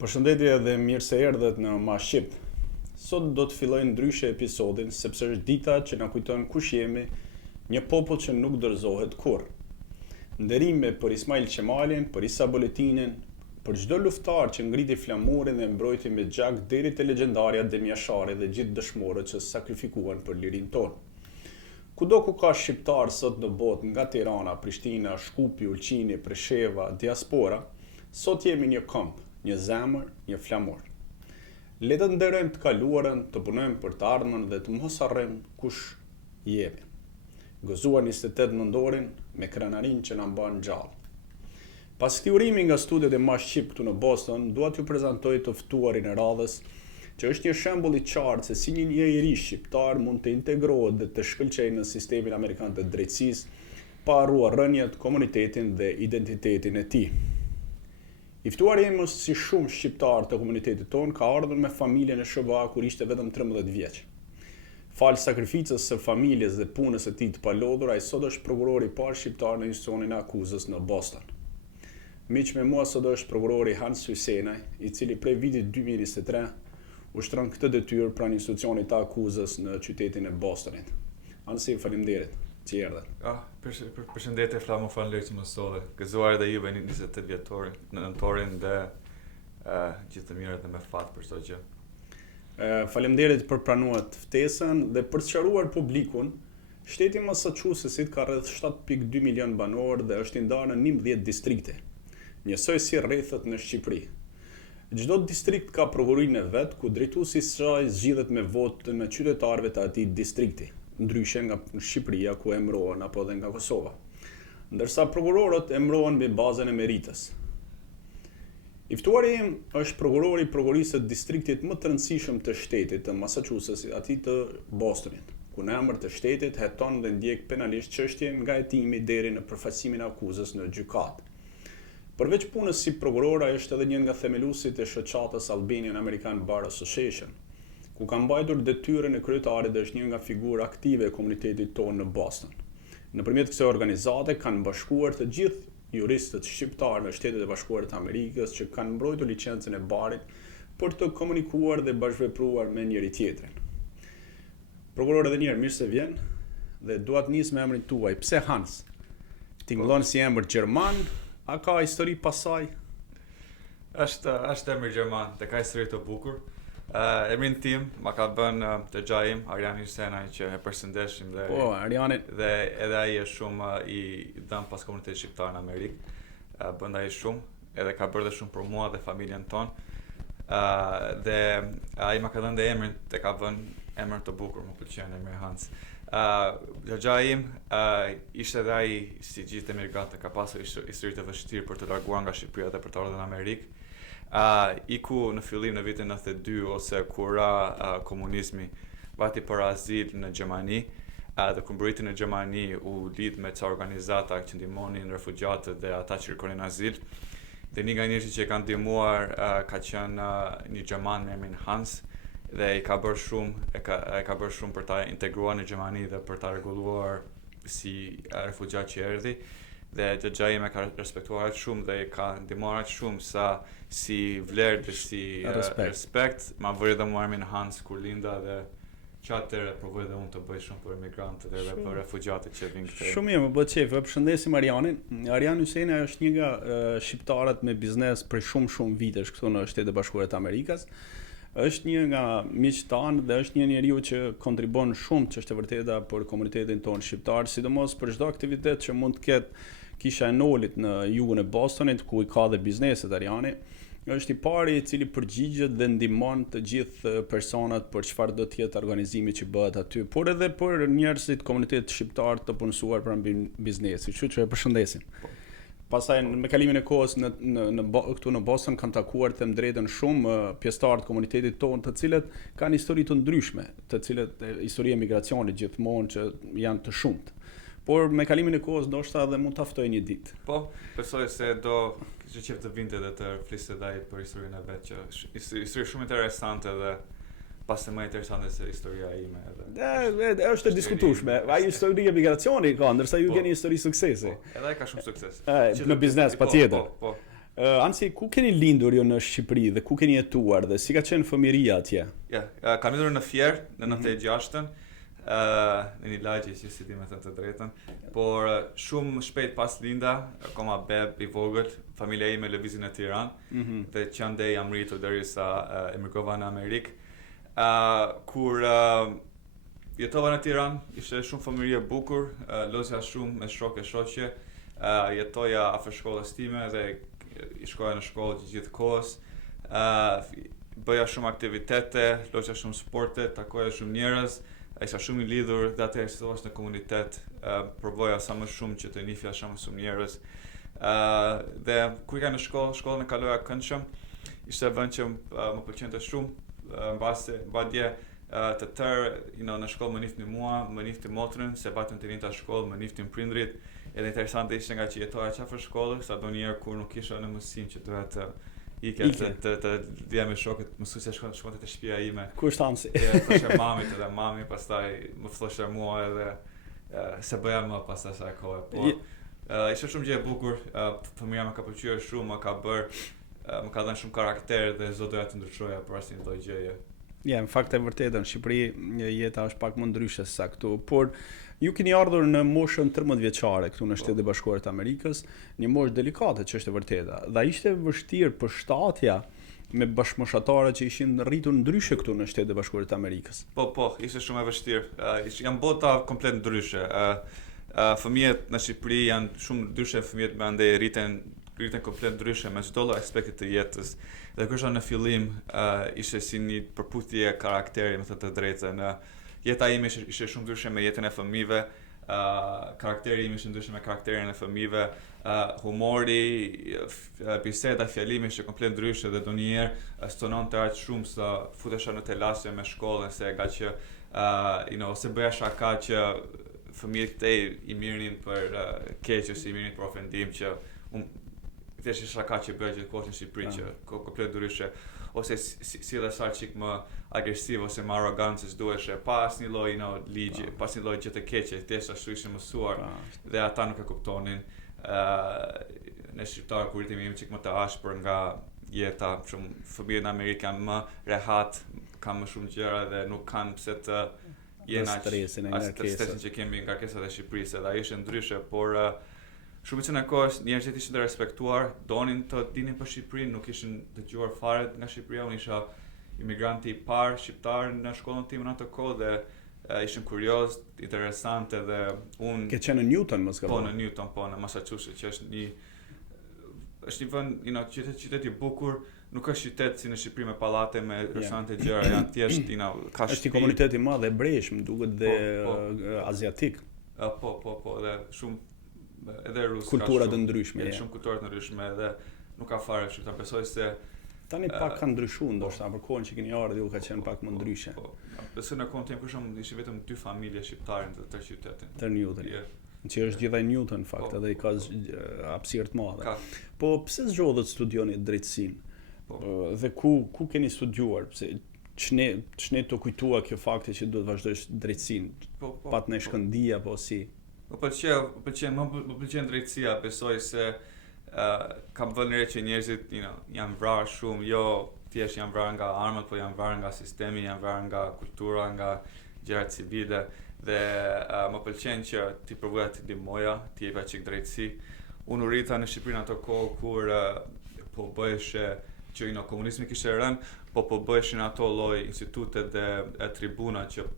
Përshëndetje dhe mirë se erdhët në Ma Shqip. Sot do të filloj ndryshe episodin sepse është dita që na kujton kush jemi, një popull që nuk dorëzohet kurrë. Nderime për Ismail Qemalin, për Isa Boletinin, për çdo luftar që ngriti flamurin dhe mbrojti me gjak deri te legjendarja Demjashari dhe gjithë dëshmorët që sakrifikuan për lirinë tonë. Kudo ku ka shqiptar sot në botë, nga Tirana, Prishtina, Shkupi, Ulqini, Presheva, diaspora, sot jemi një këmbë, një zemër, një flamur. Le të nderojmë të kaluarën, të punojmë për të ardhmen dhe të mos harrojmë kush jemi. Gëzuar 28 nëndorin me krenarin që na mban gjallë. Pas këtij urimi nga studiot e Ma Shqip këtu në Boston, dua t'ju prezantoj të ftuarin e radhës, që është një shembull i qartë se si një njeri shqiptar mund të integrohet dhe të shkëlqejë në sistemin amerikan të drejtësisë, pa harruar rënjët, komunitetin dhe identitetin e tij. I ftuari im është si shumë shqiptar të komunitetit tonë, ka ardhur me familjen e SHBA kur ishte vetëm 13 vjeç. Falë sakrificës së familjes dhe punës së tij të palodhur, ai sot është prokurori i parë shqiptar në institucionin e akuzës në Boston. Miq me mua sot është prokurori Hans Hysenaj, i cili prej vitit 2023 ushtron këtë detyrë pranë institucionit të akuzës në qytetin e Bostonit. Hansi, faleminderit që erdhët. Përshëndetje Flamu, faleminderit që më solle. Gëzuar edhe juve 28 vjetorin, në nëntorin dhe gjithë të mirët dhe me fat për çdo gjë. Faleminderit për pranuar ftesën dhe për të sqaruar publikun. Shteti Massachusettsit ka rreth 7.2 milion banor dhe është i ndarë në 11 distrikte, njësoj si rrethët në Shqipëri. Çdo distrikt ka prokurorinë e vet, ku drejtuesi i saj zgjidhet me votë në qytetarëve të atij distrikti, ndryshe nga Shqipëria ku emërohen apo edhe nga Kosova. Ndërsa prokurorët emërohen mbi bazën e meritës. I ftuari im është prokurori i prokurorisë së distriktit më të rëndësishëm të shtetit të Massachusettsit, atij të Bostonit, ku në emër të shtetit heton dhe ndjek penalisht çështje nga hetimi deri në përfaqësimin e akuzës në gjykatë. Përveç punës si prokuror, ai është edhe një nga themeluesit e shoqatës Albanian American Bar Association, ku ka mbajtur detyrën e kryetarit dhe është një nga figurë aktive e komunitetit tonë në Boston. Nëpërmjet kësaj organizate kanë bashkuar të gjithë juristët shqiptar në Shtetet e Bashkuara të Amerikës që kanë mbrojtur licencën e barit për të komunikuar dhe bashkëvepruar me njëri tjetrin. Prokuror edhe një herë, mirë se vjen, dhe dua të nis me emrin tuaj. Pse Hans? Tingëllon si emër gjerman, a ka histori pasaj? Është emër gjerman, dhe ka histori të bukur. Emrin tim ma ka bën të gjajim, Arjan Hysenaj, që e përshëndesim dhe dhe edhe ai është shumë i dëm pas komunitetit shqiptar në Amerikë. Bën ai shumë, edhe ka bërë dhe shumë për mua dhe familjen tonë. Dhe ai ma ka dhënë dhe emrin, dhe ka vënë emër të bukur, më pëlqen emri Hans. Gjajim ishte edhe ai si gjithë emigratë, ka pasur histori të vështirë për të larguar nga Shqipëria dhe për të ardhur në Amerikë. Iku në fillim në vitin 92 ose kur komunizmi vati për azil në Gjermani, dhe kur mbriti në Gjermani u lidh me ca organizata që ndihmonin refugjatët dhe ata që kërkonin azil. Dhe një nga njerëzit që e kanë ndihmuar ka qenë një gjerman me emrin Hans, dhe e ka bërë shumë për ta integruar në Gjermani dhe për ta rregulluar si refugjat që erdhi. Dhe gjajim e ka respektuar shumë dhe ka ndihmuar shumë sa si vlerë dhe si respekt, ma vëri dhe mua emrin Hans kur linda dhe qatër provoj dhe unë të bëj shumë për emigrantët dhe për refugjatët që vinë këtej. Shumë mirë, më bëhet qejf. Përshëndesim Arjanin. Arjan Hysenaj është një nga shqiptarët me biznes për shumë vitesh këtu në Shtetet e Bashkuara të Amerikës. Është një nga miqtë tanë dhe është një njeriu që kontribon shumë ç'është e vërteta për komunitetin tonë shqiptar, sidomos për çdo aktivitet që mund të ketë kisha e Nolit në jugun e Bostonit, ku i ka dhe bizneset Arjani. Është i pari i cili përgjigjet dhe ndihmon të gjithë personat për çfarë do të jetë organizimi që bëhet aty, por edhe për njerëzit komunitetit shqiptar të punësuar pranë biznesit. Kështu që e përshëndesim. Pastaj me kalimin e kohës këtu në Boston kanë takuar them drejtën shumë pjesëtarë të komunitetit tonë, të cilët kanë histori të ndryshme, të cilët histori e migracionit gjithmonë që janë të shumtë. Por me kalimin e kohës ndoshta edhe mund ta ftoj një ditë. Po, besoj se do kishte qejf të vinte dhe të fliste dhe ai për historinë e vet, që histori shumë interesante dhe pas e më interesante se historia ime edhe. Është e diskutueshme. Ai histori e migracionit ka, ndërsa ju keni histori suksesi. Po, edhe ai ka shumë sukses. Në biznes patjetër. Po. Ansi, ku keni lindur ju në Shqipëri dhe ku keni jetuar dhe si ka qenë fëmijëria atje? Kam lindur në Fier, në 96-ën, në një lagje që si di me thënë të drejtën, por shumë shpejt pas linda, koma beb i vogël, familja ime lëvizin në Tiranë, dhe që andej jam rritur derisa emigrova në Amerikë. Kur jetova në Tiranë, ishte shumë fëmijërie bukur, lozja shumë me shokë e shoqe, jetoja afër shkollës time dhe i shkoja në shkollë gjithë kohës, bëja shumë aktivitete, loqja shumë sporte, takoja shumë njerëz, isha shumë i lidhur dhe atë ekzistovash në komunitet, provoja sa më shumë që të nifja sa më shumë njerëz. Dhe kur isha në shkollën e kaloja këndshëm, ishte vend që më pëlqente shumë, mbadje të tërë në shkollë më nifnin mua, më nifti motrën, se patëm të rinjta shkollë, më niftin prindrit. Edhe interesante ishte nga që jetoja qafër shkollës, sa do njerë kur nuk isha në mësim që duhet të dhja me shokët, mësuesja shkonte te shtëpia ime. Ku është Hamsi? Thoshe mamit edhe mami, pastaj më thoshe mua edhe se bëja më pastaj sa kohë. Po ishte shumë gjë e bukur, fëmia më ka pëlqyer shumë, më ka dhënë shumë karakter dhe zot doja të ndryshoja për asnjë lloj gjëje. Në fakt e vërtetë, në Shqipëri jeta është pak më ndryshe se sa këtu, por ju keni ardhur në moshën 13 vjeçare këtu në Shtetet e Bashkuara të Amerikës, një moshë delikate që është e vërteta. Dhe ishte vështirë përshtatja me bashkëmoshatarë që ishin rritur ndryshe këtu në Shtetet e Bashkuara të Amerikës. Po, ishte shumë e vështirë. Janë bota komplet ndryshe. Fëmijët në Shqipëri janë shumë ndryshe, fëmijët me andej rriten komplet ndryshe me çdo lloj aspekti të jetës. Dhe kështu në fillim ishte si një përputhje karakteri, me thënë të drejtën. Jeta ime ishte shumë ndryshe me jetën e fëmijëve, karakteri im ishte ndryshe me karakterin e fëmijëve, humori, biseda, fjalimi ishte komplet ndryshe dhe donjëherë stononte aq shumë sa futesha në telasje me shkollën se nga që ose bëja shaka që fëmijët këtej i mirnin për keq ose i mirnin për ofendim që thjesht shaka që bëja gjithkohë në Shqipëri që komplet ndryshe, ose si dhe sa çik më agresiv ose më arrogant se duheshe, pa asnjë lloj ligji, pa asnjë lloj gjë të keqe, thjesht ashtu ishim mësuar dhe ata nuk e kuptonin. Në shqiptar kur jemi çik më të ashpër nga jeta, shumë fëmijët në Amerikë janë më rehat, kanë më shumë gjëra dhe nuk kanë pse të jenë stresin që kemi nga ngarkesat e Shqipërisë, edhe ai ishte ndryshe, por shumicën e kohës njerëzit ishin të respektuar, donin të dinin për Shqipërinë, nuk ishin dëgjuar fare nga Shqipëria. Unë isha imigranti i parë shqiptar në shkollën time në atë kohë dhe ishin kurioz, interesante dhe unë... Ke qenë në Newton, mos gaboj? Po, në Newton, në Massachusetts, që është një vend, qytet i bukur, nuk është qytet si në Shqipëri me pallate, me restorante gjëra, janë thjesht, ka është një komunitet i madh hebresh, më duket dhe aziatik. Po, dhe shumë edhe rus, kultura të ndryshme. Shumë kultura të ndryshme dhe nuk ka fare shqiptar. Besoj se tani pak ka ndryshuar ndoshta për kohën që keni ardhur, ka qenë pak më ndryshe. Besoj në kohën tim për shembull ishin vetëm 2 familje shqiptare në të qytetin. Të Newton. Që është gjithaj Newton në fakt, edhe i ka hapësirë të madhe. Po pse zgjodhët studioni drejtësinë? Dhe ku keni studiuar? Pse ç'ne të kujtua kjo fakti që duhet vazhdosh drejtësinë? Pat në shkëndija apo si? Më pëlqen drejtësia, besoj se kam vënë re që njerëzit janë vrarë shumë, jo thjesht janë vrarë nga armët, po janë vrarë nga sistemi, janë vrarë nga kultura, nga gjërat civile dhe më pëlqen që ti provoja të ndihmoja, ti jepja çik drejtësi. Unë u rrita në Shqipëri në ato kohë kur po bëheshe që komunizmi kishte rënë, po bëheshin ato lloj institute dhe tribuna që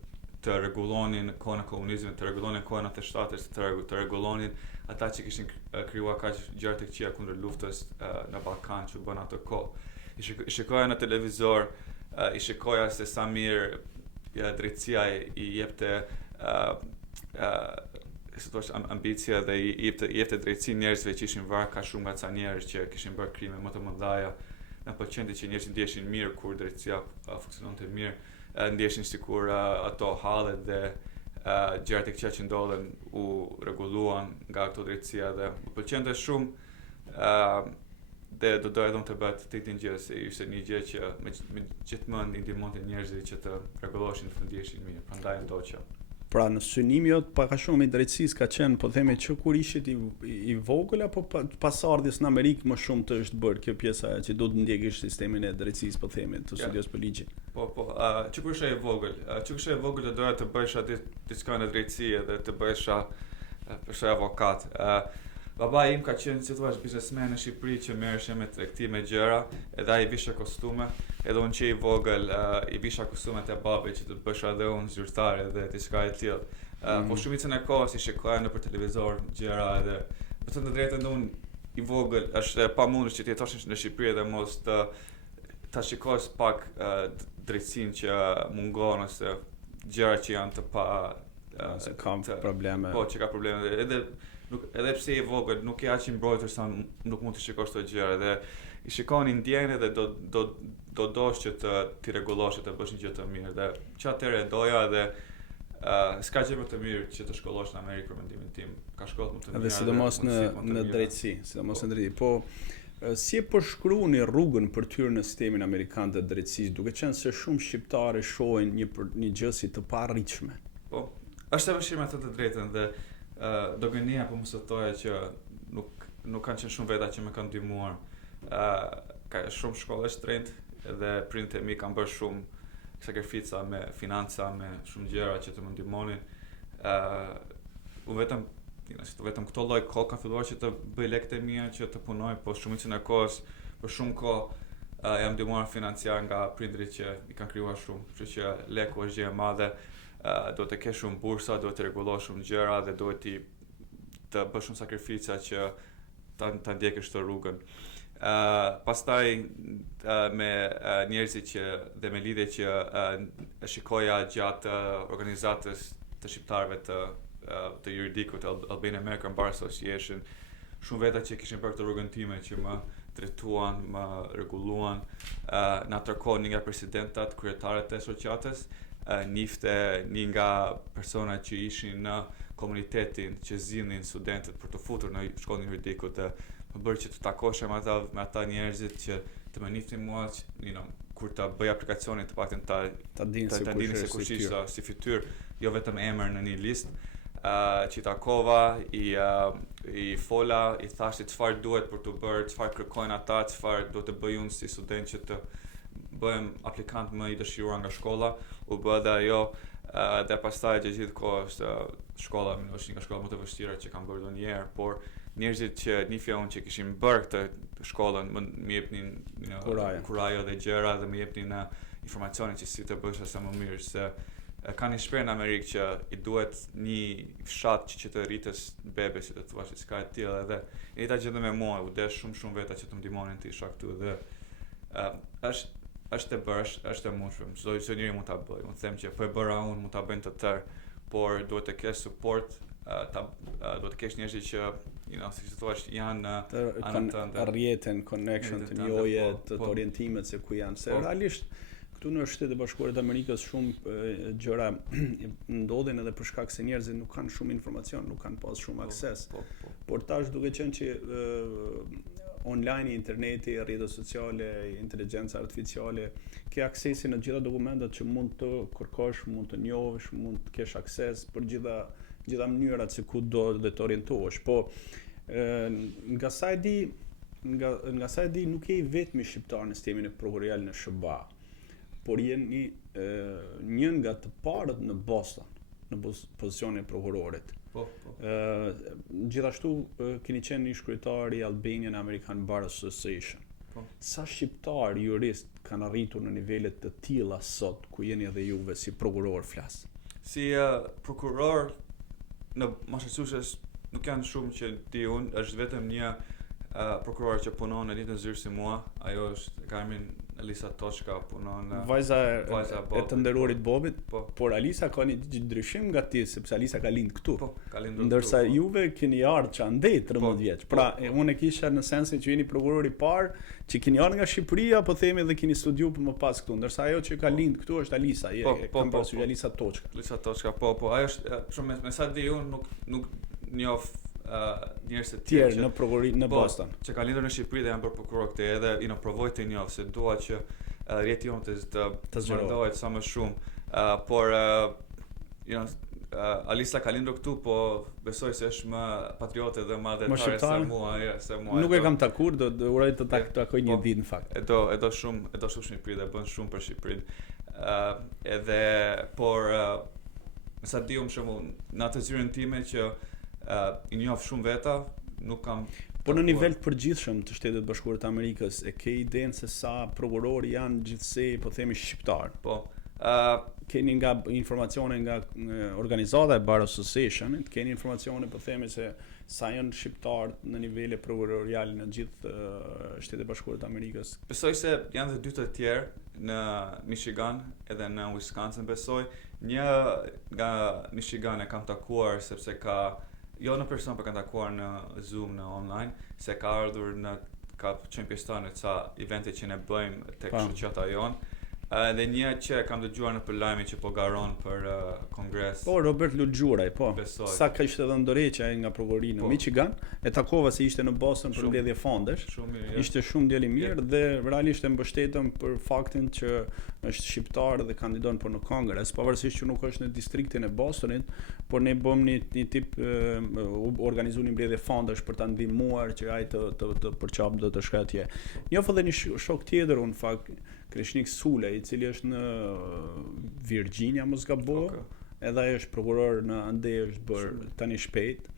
të rregullonin kohën e komunizmit, të rregullonin kohën e shtetit, të rregullonin ata që kishin krijuar kaq gjëra të këqija kundër luftës në Ballkan që bën atë kohë. I shikoja në televizor, i shikoja se sa mirë drejtësia i jepte ambicia dhe i jepte drejtësi njerëzve që ishin vrarë ka shumë nga ca njerëz që kishin bërë krime më të mëdha. Në pëlqente që njerëzit ndjeshin mirë kur drejtësia funksiononte mirë. Ndjeshin sikur ato hallet dhe gjërat e këqija që ndodhen u rregulluan nga ato drejtësia dhe më pëlqente shumë dhe do doja të bëhet të njëjtën gjë, se ishte një gjë që me gjithmonë i ndihmonte njerëzit që të rregulloheshin, të ndjeshin mirë, prandaj ndoqja. Pra në synim jot pak a shumë i drejtësisë ka qenë, po themi që kur ishit i vogël apo pas ardhjes në Amerikë më shumë të është bërë kjo pjesa që do të ndjekësh sistemin e drejtësisë, po themi, të studios për ligjin. Po, që kur isha i vogël, të doja të bëjsha diçka në drejtësi dhe të bëjsha avokat. Baba im ka qenë, si thua, biznesmen në Shqipëri që merreshe me tregtime gjëra, edhe ai visha kostume, edhe unë që i vogël i visha kostumet e babait që të bësha edhe unë zyrtare dhe diçka e tillë. Po shumicën e kohës i shikoja nëpër televizor gjëra edhe me të drejtën unë i vogël është pamundur që të jetosh në Shqipëri dhe mos ta shikosh pak drejtësinë që mungon ose gjëra që janë të pa se kam probleme. Po, që ka probleme edhe pse i vogël nuk e aq i mbrojtur sa nuk mund të shikosh këto gjëra dhe i shikoni ndjenjë dhe do dosh që ti rregullosh të bësh një gjë të mirë dhe që atëherë doja dhe s'ka gjë më të mirë që të shkollosh në Amerikë për mendimin tim. Ka shkollë më të mira. Edhe sidomos në drejtësi, Po si e përshkruani rrugën për të hyrë në sistemin amerikan të drejtësisë, duke qenë se shumë shqiptarë shohin një gjë si të paarritshme? Po, është e vështirë me të drejtën dhe dogënia po mos thoya që nuk kanë qenë shumë veta që më kanë ndihmuar. Ka shumë shkolla shtrenjtë dhe prindët e mi kanë bërë shumë sakrifica me financa, me shumë gjëra që të më ndihmonin. Unë vetëm këto lloj kohë kam filluar që të bëj lekët e mia që të punoj, po shumicën e kohës për shumë kohë jam ndihmuar financiar nga prindrit që i kanë krijuar shumë, kështu që leku është gjë e madhe. Duhet të kesh shumë bursa, duhet të rregullosh shumë gjëra dhe duhet të bësh shumë sakrifica që ta ndjekësh të rrugën. Pastaj me njerëzit dhe me lidhje që shikoja gjatë organizatës të shqiptarëve të juridikut Albanian American Bar Association, shumë veta që kishin bërë këtë rrugën time që më drejtuan, më rregulluan. Në atë kohë një nga presidentat, kryetarët e shoqatës nifte një nga persona që ishin në komunitetin që zgjidhnin studentët për të futur në shkollën e juridikut dhe më bëri që të takosha me ata njerëzit që të më niftin mua, kur ta bëj aplikacionin të paktën ta dini se kush ishte si fytyrë, jo vetëm emër në një listë. Që i takova, i fola, i thashti çfarë duhet për të bërë, çfarë kërkojnë ata, çfarë do të bëj unë si student që të bëhem aplikant më i dëshiruar nga shkolla, u bë dhe ajo dhe pastaj gjithë kohës shkolla është një nga shkollat më të vështira që kam bërë ndonjëherë, por njerëzit që nifja unë që kishin bërë këtë shkollën më jepnin kurajo dhe gjëra dhe më jepnin informacione që si të bësh sa më mirë, se ka një shprehje në Amerikë që i duhet një fshat që të rritës bebe, si të thuash diçka e tillë, edhe e ta gjendë me mua, u desh shumë veta që të më ndihmonin të isha këtu dhe është e bërë, është e mundshëm. Çdo njeri mund ta bëjë. Unë them që po e bëra unë, mund ta bëjnë të tjerë, por duhet të kesh support, duhet të kesh njerëz që, si thua, janë kanë rrjeten, connection të njohje, të orientimet se ku janë. Se realisht këtu në Shtetet e Bashkuara të Amerikës shumë gjëra ndodhin edhe për shkak se njerëzit nuk kanë shumë informacion, nuk kanë pas shumë akses. Por tash duke qenë që online, interneti, rrjetet sociale, inteligjenca artificiale, ke aksesi në gjitha dokumentet që mund të kërkosh, mund të njohësh, mund të kesh akses për gjitha mënyrat se ku do dhe të orientohesh. Po nga sa e di nuk je i vetmi shqiptar në sistemin e prokurorial në SBA, por jeni një nga të parët në Boston në pozicionin e prokurorit. Gjithashtu keni qenë një kryetar i Albanian American Bar Association. Sa shqiptar jurist kanë arritur në nivelet të tilla sot ku jeni edhe juve si prokuror flas? Si prokuror në Massachusetts nuk janë shumë që di unë, është vetëm një prokuror që punon në një zyrë si mua, ajo është Carmen Alisa Toçka, punon vajza e të nderuarit Bobit, por Alisa ka një ndryshim nga ti, sepse Alisa ka lind këtu. Ndërsa juve keni ardhur që andej 13 vjeç. Pra, unë e kisha në sensin që jeni prokurori i parë që keni ardhur nga Shqipëria, po themi dhe keni studiuar më pas këtu. Ndërsa ajo që ka lind këtu është Alisa, kam parasysh Alisa Toçka. Alisa Toçka, ajo është shumë me sa di unë nuk njoh njerëz të tjerë në prokurori në Boston. Që ka lindur në Shqipëri dhe janë bërë prokuror këtej, edhe provoj të njoh se dua që rrjeti jonë të zhvendohet sa më shumë, por Alisa ka lindur këtu, po besoj se është më patriote dhe më adhetare se mua. Nuk e kam takuar, do uroj të takoj një ditë në fakt. E do shumë Shqipëri dhe bën shumë për Shqipërinë. Por sa di më shumë në atë zyrën time që i njoh shumë veta, nuk kam. Po në nivel të përgjithshëm të Shtetet Bashkuara të Amerikës, e ke idenë se sa prokurorë janë gjithsej, po themi shqiptar? Po. Keni nga informacione nga organizata e Bar Association, keni informacione po themi se sa janë shqiptar në nivele prokuroriale në gjithë Shtetet Bashkuara të Amerikës? Besoj se janë dhe dy të tjerë në Michigan edhe në Wisconsin besoj. Një nga Michigan e kam takuar sepse jo në person, për kanë takuar në Zoom, në online, se ka ardhur ka qenë pjesëtar në ca evente që ne bëjmë tek shoqata jonë. Dhe një që kam dëgjuar në përlajmi që po garon për kongres. Po, Robert Lugjuraj, po. Besoj. Sa ka ishte dhe ndërheqja nga prokurori në Michigan, e takova se ishte në Boston për mbledhje fondesh. Ishte shumë djali mirë dhe realisht e mbështetëm për faktin që është shqiptar dhe kandidon për në kongres, pavarësisht që nuk është në distriktin e Bostonit, por ne bëm një tip organizu një mbledhje fondesh për ta ndihmuar që ai të përqap do të shkojë atje. Njoh edhe një shok tjetër në fakt, Krishnik Sule, i cili është në Virginia, mos gaboj, edhe ai është prokuror në ande, është bërë tani shpejt.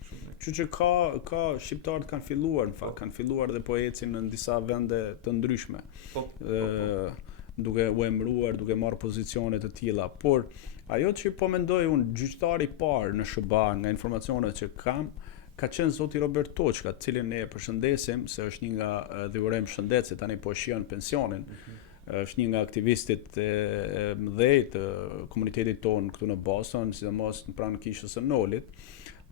Kështu që ka shqiptarët kanë filluar në fakt, kanë filluar dhe po ecin në disa vende të ndryshme. Duke u emëruar, duke marrë pozicione të tilla, por ajo që po mendoj unë, gjyqtari i parë në SBA nga informacionet që kam, ka qenë zoti Robert Toçka, cilin ne e përshëndesim se është një nga dhe urojmë shëndet se tani po shijon pensionin. Është një nga aktivistit e mëdhej të komunitetit tonë këtu në Boston, sidomos pranë kishës së Nolit.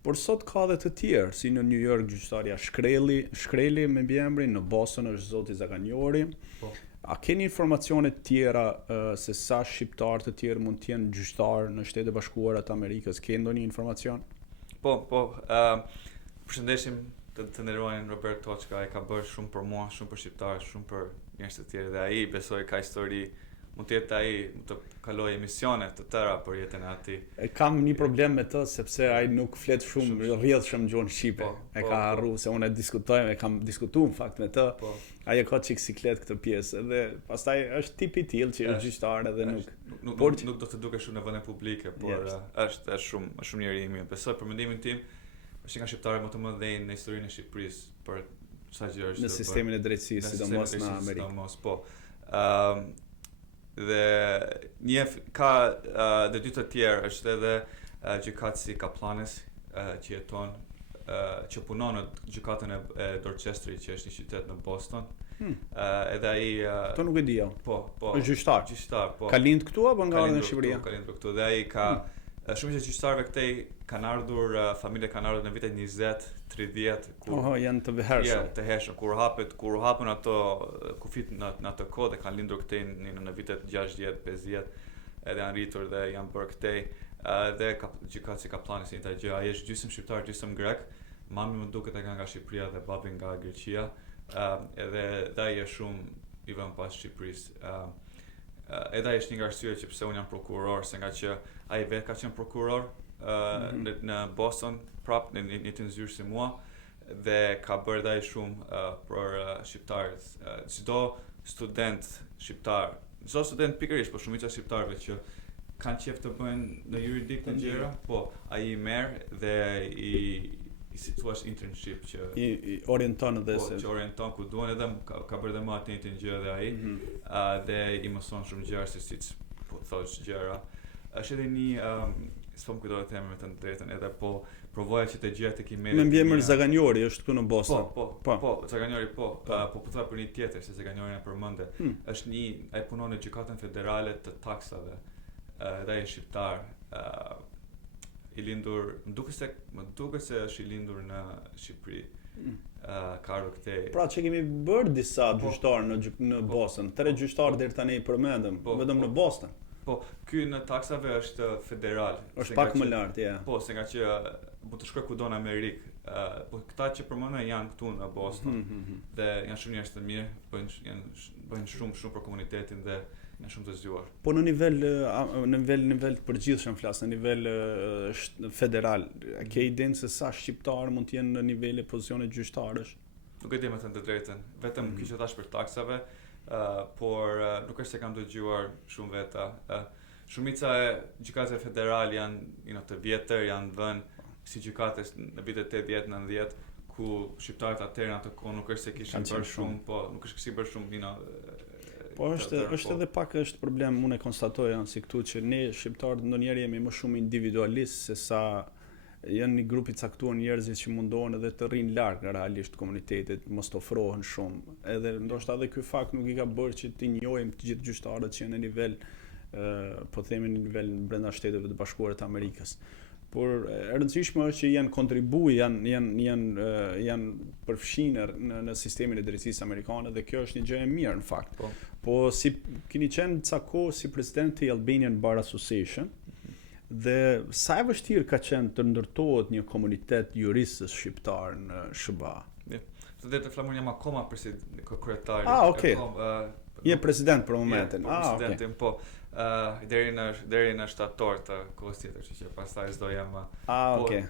Por sot ka dhe të tjerë, si në New York gjyqtarja Shkreli me mbiemrin, në Boston është zoti Zaganjori. A keni informacione të tjera se sa shqiptar të tjerë mund të jenë gjyqtar në Shtetet Bashkuara të Amerikës? Ke ndonjë informacion? Po. Përshëndesim të nderuarin Robert Toçka, ai ka bërë shumë për mua, shumë për shqiptarë, shumë për njerëz të tjerë dhe ai besoj ka histori, mund të jetë ai të kalojë emisione të tëra për jetën e atij. Kam një problem me të sepse ai nuk flet shumë rrjedhshëm gjuhën shqipe. E ka harruar se unë diskutojmë, kam diskutuar në fakt me të. Ai e ka çik siklet këtë pjesë dhe pastaj është tipi i tillë që është gjyqtar edhe nuk do të dukesh shumë në vende publike, por është shumë njeri i mirë. Besoj për mendimin tim është nga shqiptarët më të mëdhenj në historinë e Shqipërisë për sa gjë është në sistemin e drejtësisë, sidomos në Amerikë. Po. Dhe ka dhe dy të tjerë është edhe gjykatësi Kaplanes që jeton që punon në gjykatën e Dorchesterit që është një qytet në Boston. Edhe ai to nuk e di. Po. Është gjyqtar. Gjyqtar, po. Ka lind këtu apo nga ardhur në Shqipëri? Ka lindur këtu dhe ai ka shumë që gjyqtarëve këtej kanë ardhur, familje kanë ardhur në vitet 20, 30 kur janë të hershëm. Të hershëm kur hapën ato kufit në atë kohë dhe kanë lindur këtej në vitet 60, 50, edhe janë rritur dhe janë bërë këtej dhe gjykatësi Kaplanes një gjë, ai është gjysmë shqiptar, gjysmë grek. Mami më duket e ka nga Shqipëria dhe babi nga Greqia. Edhe ai është shumë i vënë pas Shqipërisë. Edhe ai është një nga arsyet që pse unë jam prokuror, se nga që ai vetë ka qenë prokuror në Boston, prapë në një të nzyrë si mua, dhe ka bërë dhe ai shumë për shqiptarët. Çdo student shqiptar, pikërisht, por shumica shqiptarëve që kanë qef të bëjnë në juridik të gjëra, po ai i merr dhe si thua internship që i orienton edhe se që orienton ku duan edhe ka bërë dhe më atë një gjë dhe ai dhe i mëson shumë gjëra siç po thosh gjëra. Është edhe një s'po më kujtohet emrin me të drejtën, edhe po provoja që të gjej tek emaili. Me mbiemër Zaganjori është këtu në Boston. Po, Zaganjori po thoya për një tjetër se Zaganjori e përmendë. Është ai punon në gjykatën federale të taksave. Dhe ai është shqiptar. I lindur, më duket se është i lindur në Shqipëri. Ka ardhur këtej. Pra që kemi bërë disa gjyqtarë në Boston, 3 gjyqtarë deri tani i përmendëm, vetëm në Boston. Po, ky në taksave është federal. Është pak më lart, ja. Po, se nga që mund të shkoj kudo në Amerikë. Po këta që përmendën janë këtu në Boston. Dhe janë shumë njerëz të mirë, bëjnë shumë për komunitetin dhe janë shumë të zgjuar. Po në nivel të përgjithshëm flas, në nivel federal, ke idenë se sa shqiptar mund të jenë në nivele pozicione gjyqtarësh? Nuk e di me të drejtën, vetëm kisha thash për taksave, por nuk është se kam dëgjuar shumë veta. Shumica e gjykatëve federal janë të vjetër, janë vënë si gjykatës në vitet 80-90, ku shqiptarët atëherë atë kohë nuk është se kishin bërë shumë, po nuk është se bërë shumë, Po është edhe pak është problem, unë e konstatoj si këtu që ne shqiptarët ndonjëherë jemi më shumë individualist se sa janë një grup i caktuar njerëzit që mundohen edhe të rrinë larg realisht komunitetit, mos të ofrohen shumë. Edhe ndoshta edhe ky fakt nuk i ka bërë që të njohim të gjithë gjyqtarët që janë në nivel po themi në nivel brenda Shteteve të Bashkuara të Amerikës. Por e rëndësishme është që janë kontribuar, janë përfshirë në sistemin e drejtësisë amerikane dhe kjo është një gjë e mirë në fakt. Po si keni qenë ca kohë si presidenti i Albanian Bar Association dhe sa e vështirë ka qenë të ndërtohet një komunitet juristësh shqiptar në SBA? Të drejtë flamur jam akoma kryetari. Okay. Je president për momentin. Presidentin, po. Deri në shtator të kohës tjetër, që pastaj s'do jam. Okay.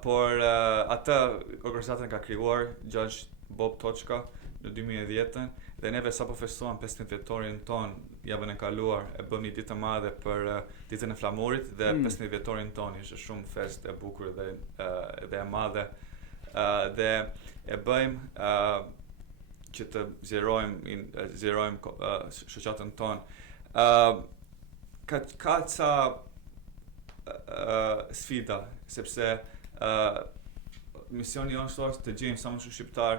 Por atë organizatën ka krijuar Judge Bob Toçka në 2010 dhe neve sapo festuam 15 vjetorin ton javën e kaluar, e bëm një ditë të madhe për ditën e flamurit dhe 15 vjetorin ton ishte shumë fest e bukur dhe e madhe. Dhe e bëjmë që të zgjerojmë shoqatën tonë. Ka ca sfida, sepse misioni jonë është të gjejmë sa më shumë shqiptar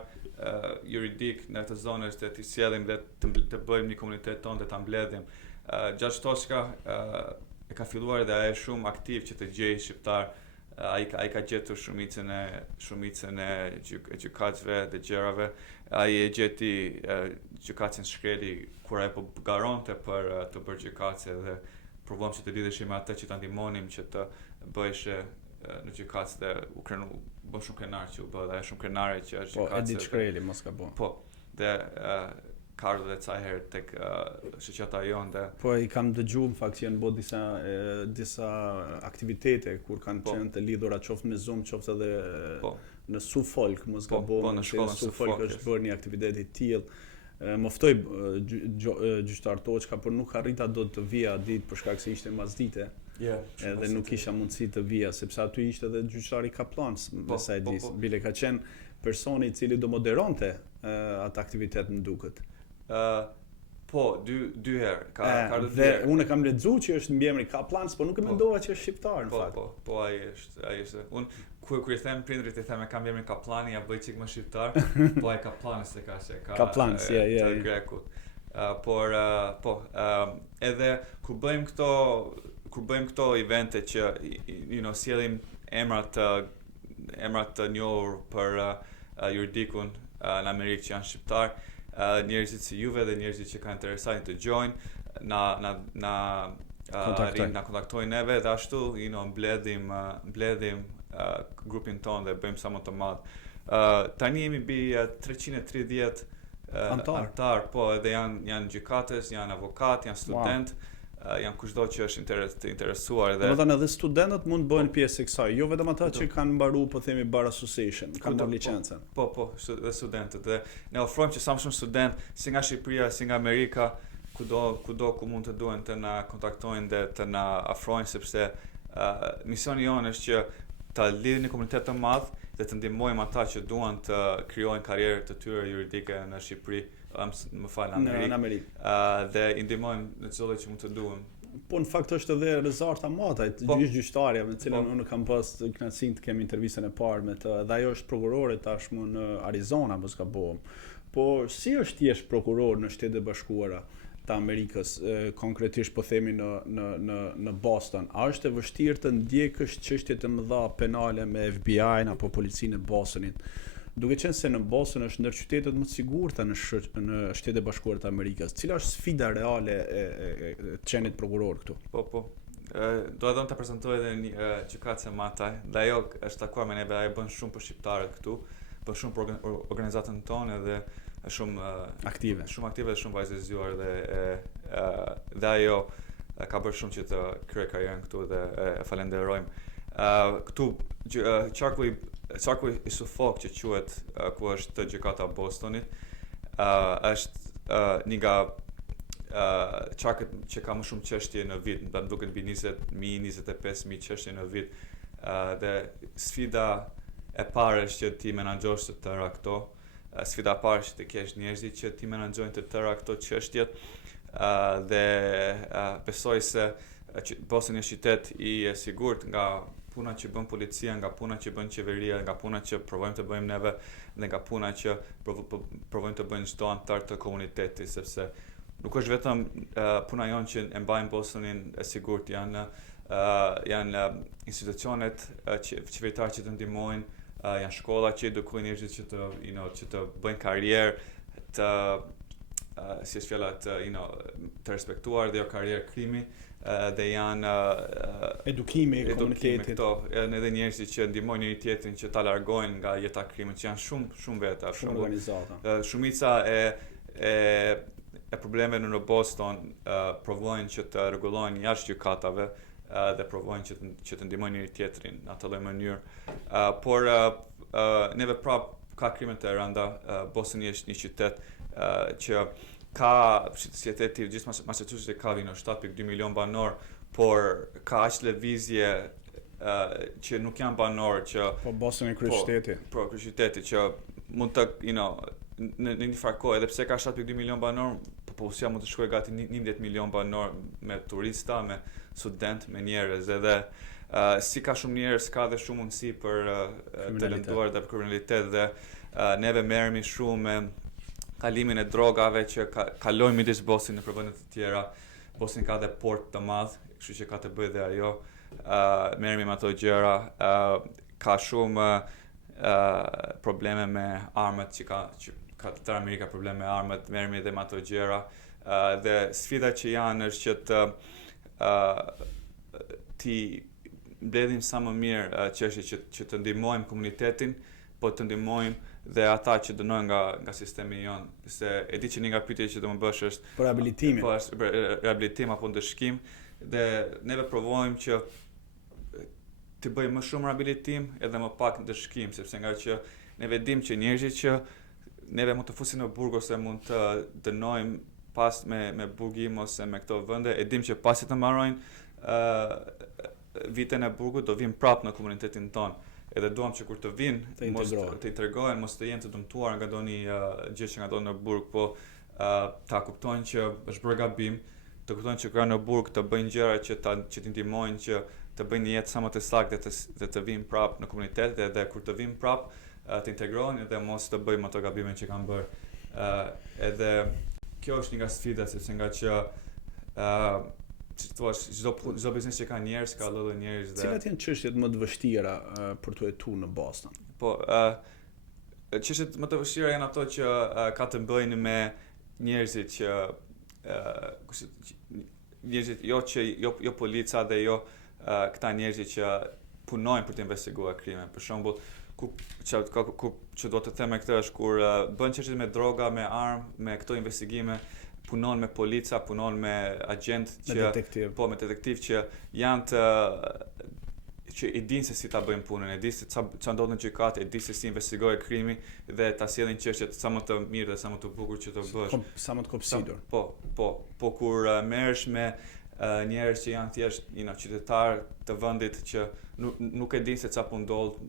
juridik në të zonës dhe të sjellim dhe të bëjmë një komunitet tonë dhe ta mbledhim. Judge Toçka e ka filluar dhe ai është shumë aktiv që të gjejë shqiptar. Ai ka gjetur shumicën e gjykatësve dhe gjerave. Ai e gjeti gjykatën Shkreli kur ai po garonte për të bërë gjykatëse dhe provojmë që të lidheshim me atë që ta ndihmonim që të bëheshe në gjykatës dhe u bë shumë krenar që u bë dhe shumë krenare që është gjykatës. Po, Edith Shkreli mos ka bën. Po, dhe ka ardhur dhe ca herë tek shoqata jonë dhe po i kam dëgjuar në fakt që janë bërë disa aktivitete kur kanë qenë të lidhura qoftë me Zoom, qoftë edhe në Suffolk, mos gaboj, në shkollën Suffolk është bërë një aktivitet i tillë. Më ftoi gjyqtar Toçka, por nuk arrita dot të vija ditë për shkak se ishte mbasdite. Edhe nuk kisha mundësi të vija sepse aty ishte edhe gjyqtari Kaplanc, me sa e di. Bile ka qenë personi i cili do moderonte atë aktivitet më duket. Po, dy herë. Dhe unë kam lexuar që është mbiemri Kaplanc, por nuk e mendova që është shqiptar në fakt. Po, ai është. Unë kur I them prindrit I them e kam emrin Kaplani, ja bëj çik më shqiptar, po ai Kaplani se ka Kaplanc, të grekut. Por edhe kur bëjmë këto evente që sjellim emra të njohur për juridikun në Amerikë që janë shqiptar, njerëzit si juve dhe njerëzit që kanë interesat të gjojnë, na kontaktojnë neve dhe ashtu mbledhim grupin tonë dhe bëjmë sa më të madh. Tani jemi mbi 330 antar, po edhe janë gjykatës, janë avokat, janë student, janë kushdo që është interesuar dhe. Domethënë edhe studentët mund të bëhen pjesë e kësaj, jo vetëm ata që kanë mbaruar po themi Bar Association, kanë marrë licencën. Po, dhe studentët. Dhe ne ofrojmë që sa më shumë student, si nga Shqipëria, si nga Amerika, kudo ku mund të duhen të na kontaktojnë dhe të na afrojnë, sepse misioni jonë është që ta lidhim një komunitet të madh dhe të ndihmojmë ata që duan të krijojnë karrierë të tyre juridike në Shqipëri, në Amerikë. Dhe I ndihmojmë në çdo që mund të duhen. Po në fakt është edhe Rezarta Mataj, gjithë gjyqtarja me cilën unë kam pas kënaqësinë të kem intervistën e parë me të, dhe ajo është prokurore tashmë në Arizona, mos gaboj. Po si është ti prokuror në Shtetet e Bashkuara të Amerikës, konkretisht po themi në Boston, a është e vështirë të ndjekësh çështje të mëdha penale me FBI-n apo policinë e Bostonit? Duke qenë se në Boston është ndër qytetet më të sigurta në Shtetet e Bashkuara të Amerikës, cila është sfida reale e të qenit prokuror këtu? Po. Do edhe unë të prezantoj edhe një gjykatëse Mataj, dhe ajo është takuar me neve, ajo bën shumë për shqiptarët këtu, bën shumë për organizatën tonë dhe shumë aktive dhe shumë vajzë zgjuar dhe dhe ajo ka bërë shumë që të kryej karrierën këtu dhe e falenderojmë. Këtu qarku i sufok që quhet ku është gjykata e Bostonit është një nga qarkët që ka më shumë çështje në vit, më duket mbi 20-25.000 çështje në vit. Dhe sfida e parë është që ti menaxhosh të tëra këto. Sfida e parë është të kesh njerëzit që ti menaxhojnë të tëra këto çështjet. Dhe besoj se Boston është qytet i sigurt nga puna që bën policia, nga puna që bën qeveria, nga puna që provojmë të bëjmë neve dhe nga puna që provojmë të bëjnë çdo antar të komunitetit, sepse nuk është vetëm puna jonë që e mbajnë Bostonin e sigurt, janë institucionet qeveritare që të ndihmojnë, janë shkolla që edukojnë njerëzit që të bëjnë karrierë, të respektuar dhe jo karrierë krimi, dhe janë edukimi i komunitetit. Janë edhe njerëzit që ndihmojnë njëri tjetrin që ta largojnë nga jeta e krimit, që janë shumë veta, shumë organizata. Shumica e problemeve në Boston provojnë që të rregullojnë jashtë gjykatave dhe provojnë që të ndihmojnë njëri tjetrin në atë lloj mënyrë. Por neve prap ka krime të rënda. Bostoni është një qytet që ka shqetësjeteti gjithë Massachusetts ka vino 7.2 milion banor, por ka aq lëvizje që nuk janë banor që Bostoni kryeqyteti. Kryeqyteti që mund të në një farë kohë, edhe pse ka 7.2 milion banor, popullsia mund të shkojë gati 11 milion banor me turista, me student, me njerëz, edhe si ka shumë njerëz ka dhe shumë mundësi për të lënduar dhe për kriminalitet, dhe neve merremi shumë me kalimin e drogave që kalojnë midis Bostonit në vende të tjera. Bostoni ka dhe port të madh, kështu që ka të bëjë dhe ajo. Merremi me ato gjëra, ka shumë probleme me armët që ka tërë Amerika probleme me armët, merremi edhe me ato gjëra. Dhe sfida që janë është që ti mbledhim sa më mirë çështje që të ndihmojmë komunitetin, po të ndihmojmë dhe ata që dënojnë nga sistemi jonë, se e di që një nga pyetjet që do më bësh është për rehabilitimin. Po është për rehabilitim apo ndëshkim, dhe neve provojmë që të bëjmë më shumë rehabilitim edhe më pak ndëshkim, sepse nga që neve dimë që njerëzit që neve mund të fusin në burg ose mund të dënojmë pas me burgim ose me këto vende, e dimë që pasi të mbarojnë vitën e burgut do vinë prapë në komunitetin tonë. Edhe duam që kur të vinë, të integrohen, mos të jenë të dëmtuar nga ndonjë gjë që nga do në burg, po ta kuptojnë që është bërë gabim, të kuptojnë që kur janë në burg të bëjnë gjëra që t'i ndihmojnë që të bëjnë një jetë sa më të saktë dhe të vinë prapë në komunitet, dhe kur të vinë prapë të integrohen dhe mos të bëjmë ato gabime që kanë bërë. Edhe kjo është një nga sfidat, sepse nga që çdo biznes që ka njerëz, ka lloj njerëz dhe cilat janë çështjet më të vështira për të jetuar në Boston? Po, çështjet më të vështira janë ato që ka të bëjnë me njerëzit që njerëzit jo polica dhe jo këta njerëzit që punojnë për të investiguar krime. Për shembull, që do të them këtë është kur bën çështje me droga, me armë, me këto investigime, punon me polica, punon me agent me detektiv që janë që i dinë se si ta bëjnë punën, e dinë se ç'a ndodh në gjykatë, e dinë se si investigojë krimi dhe ta sjellin çështjet sa më të mirë dhe sa më të bukur që të bësh. Sa më të kopsidur. Po kur merresh me njerëz që janë thjesht qytetar të vendit që nuk e dinë se ç'a po ndodh,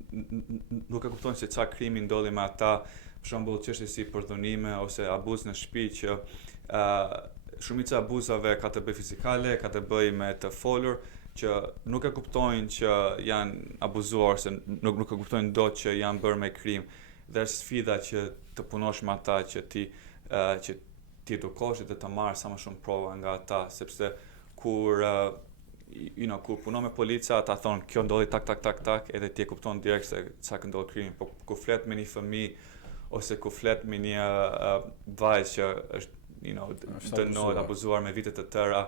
nuk e kuptojnë se ç'a krimi ndodhi me ata, për shembull çështje si përdhunime ose abuz në shtëpi, që shumica abuzave ka të bëjë fizikale, ka të bëjë me të folur, që nuk e kuptojnë që janë abuzuar, se nuk e kuptojnë dot që janë bërë me krim. Dhe është sfida që të punosh me ata, që ti edukosh dhe të marrë sa më shumë prova nga ata, sepse kur punon me polica, ata thonë kjo ndodhi tak, edhe ti e kupton direkt se çka ndodh krimi. Po kur flet me një fëmijë ose kur flet me një vajzë që është dënohet, abuzuar me vite të tëra,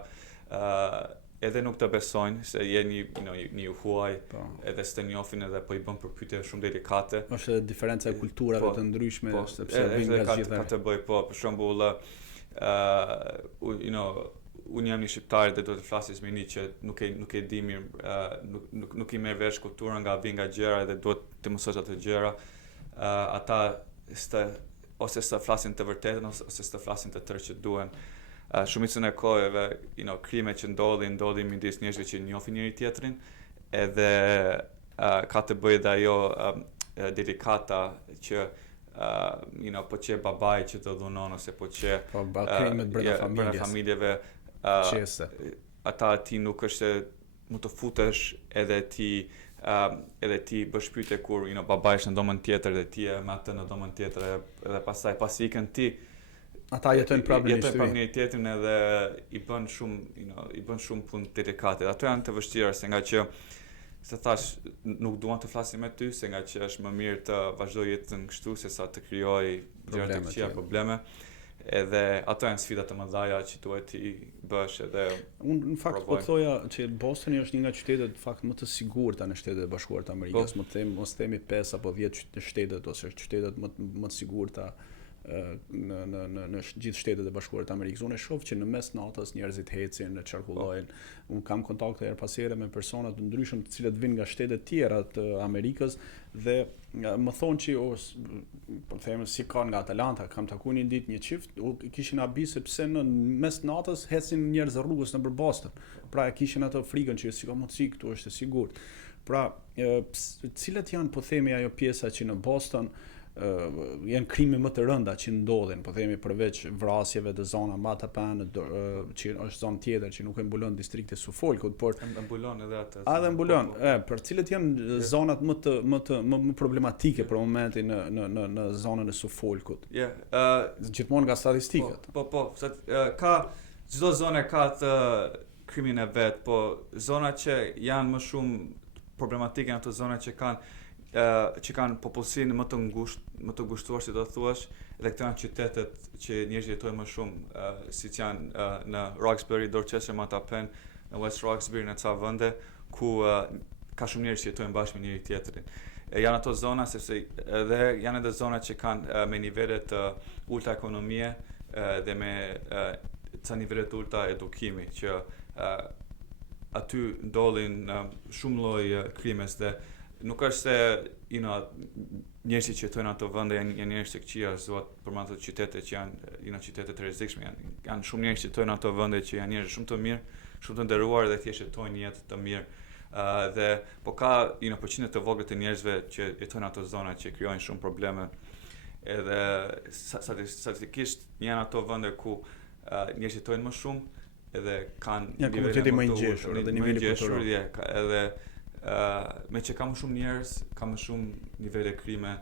edhe nuk të besojnë se je një huaj, edhe s'të njohin edhe po i bën përpyetje shumë delikate. Është diferenca e kulturave të ndryshme, sepse vijnë nga gjithë. Ka të bëj, për shembull, unë jam një shqiptar dhe do të flasis me një që nuk e di mirë, nuk i merr vesh kulturën nga vin nga gjëra dhe duhet të mësosh ato gjëra. Ata ose s'të flasin të vërtetën ose s'të flasin të tërë që duhen. Shumicën e kohëve, krime që ndodhin midis njerëzve që njohin njëri tjetrin, edhe ka të bëjë dhe ajo delikata që po që babai që të dhunon ose po që krimet brenda familjeve, ata ti nuk është mund të futesh edhe ti bësh pyetje kur babai është në domën tjetër dhe ti je me atë në domën tjetër edhe pastaj pasi ikën ti ata jetojnë prapë një tjetrin edhe i bën shumë punë delikate. Ato janë të vështira se nga që se thash nuk duan të flasin me ty se nga që është më mirë të vazhdoj jetën kështu se sa të krijoj gjëra të këqija, probleme. Edhe ato janë sfida të mëdha që duhet ti bësh edhe unë në fakt po thoja që Bostoni është një nga qytetet fakt më të sigurta në Shtetet e Bashkuara të Amerikës, mos themi 5 apo 10 shtetet ose qytetet më të sigurta në gjithë Shtetet e Bashkuara të Amerikës. Unë e shoh që në mes natës njerëzit ecin, çarkullojnë. Unë kam kontakte her pas here me persona të ndryshëm të cilët vinë nga shtete tjera të Amerikës dhe më thonë që po them si kanë nga Atlanta, kam takuar një ditë një çift, kishin habi sepse në mes natës ecin njerëz rrugës nëpër Boston. Pra kishin atë frikën që si ka mundësi këtu është e sigurt. Pra, cilat janë po themi ajo pjesa që në Boston janë krime më të rënda që ndodhin, po themi përveç vrasjeve të zona Mattapan, që është zonë tjetër që nuk e mbulon distrikti Suffolkut, por mbulon edhe atë. Edhe mbulon, për cilët janë zonat më problematike për momentin në zonën e Suffolkut. Gjithmonë nga statistikat. Ka çdo zonë ka të krimin e vet, po zona që janë më shumë problematike janë ato zona që kanë popullsinë më të ngushtuar si do thuash, dhe këto janë qytetet që njerëzit jetojnë më shumë, siç janë në Roxbury, Dorchester, Mattapan, në West Roxbury, në ca vende ku ka shumë njerëz që jetojnë bashkë me njëri tjetrin. Janë ato zona sepse edhe janë edhe zona që kanë me nivele të ulta ekonomie dhe me ca nivele të ulta edukimi që aty ndodhin shumë lloj krimes dhe nuk është se njerëzit që jetojnë ato vende janë njerëz të këqija, zot për ato qytete që janë qytete të rrezikshme, janë shumë njerëz që jetojnë ato vende që janë njerëz shumë të mirë, shumë të nderuar dhe thjesht jetojnë një jetë të mirë. Dhe po ka përqindje të vogël të njerëzve që jetojnë ato zona që krijojnë shumë probleme. Edhe statistikisht janë ato vende ku njerëzit jetojnë më shumë edhe kanë nivele më të ngjeshur edhe niveli kulturor. Edhe me që ka më shumë njerëz, ka më shumë nivele krime.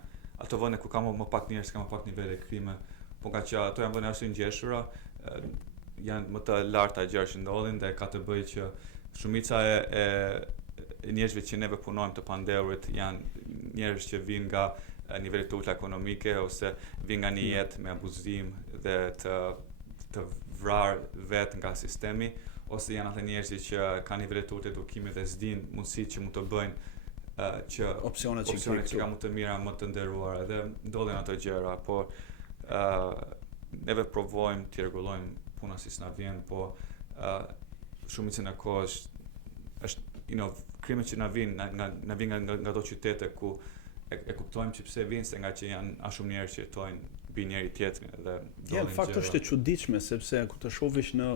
Ato vende ku ka më pak njerëz, ka më pak nivele krime. Po nga që ato janë vende ashtu ngjeshura, janë më të larta gjëra që ndodhin dhe ka të bëjë që shumica e njerëzve që neve punojmë të pandehurit janë njerëz që vinë nga nivele të ulta ekonomike ose vinë nga një jetë me abuzim dhe të vrarë vetë nga sistemi, ose janë ato njerëz që kanë nivele të ulta edukimi dhe s'din mundësitë që mund të bëjnë që opsionet që ka më të mira, më të nderuara, dhe ndodhin ato gjëra, po neve provojmë të rregullojmë puna si s'na vjen, po shumicën e kohës është krimet që na vinë nga ato qytete ku e kuptojmë që pse vinë, se nga që janë a shumë njerëz që jetojnë mbi njëri tjetrin dhe në fakt është e çuditshme sepse ku të shohësh në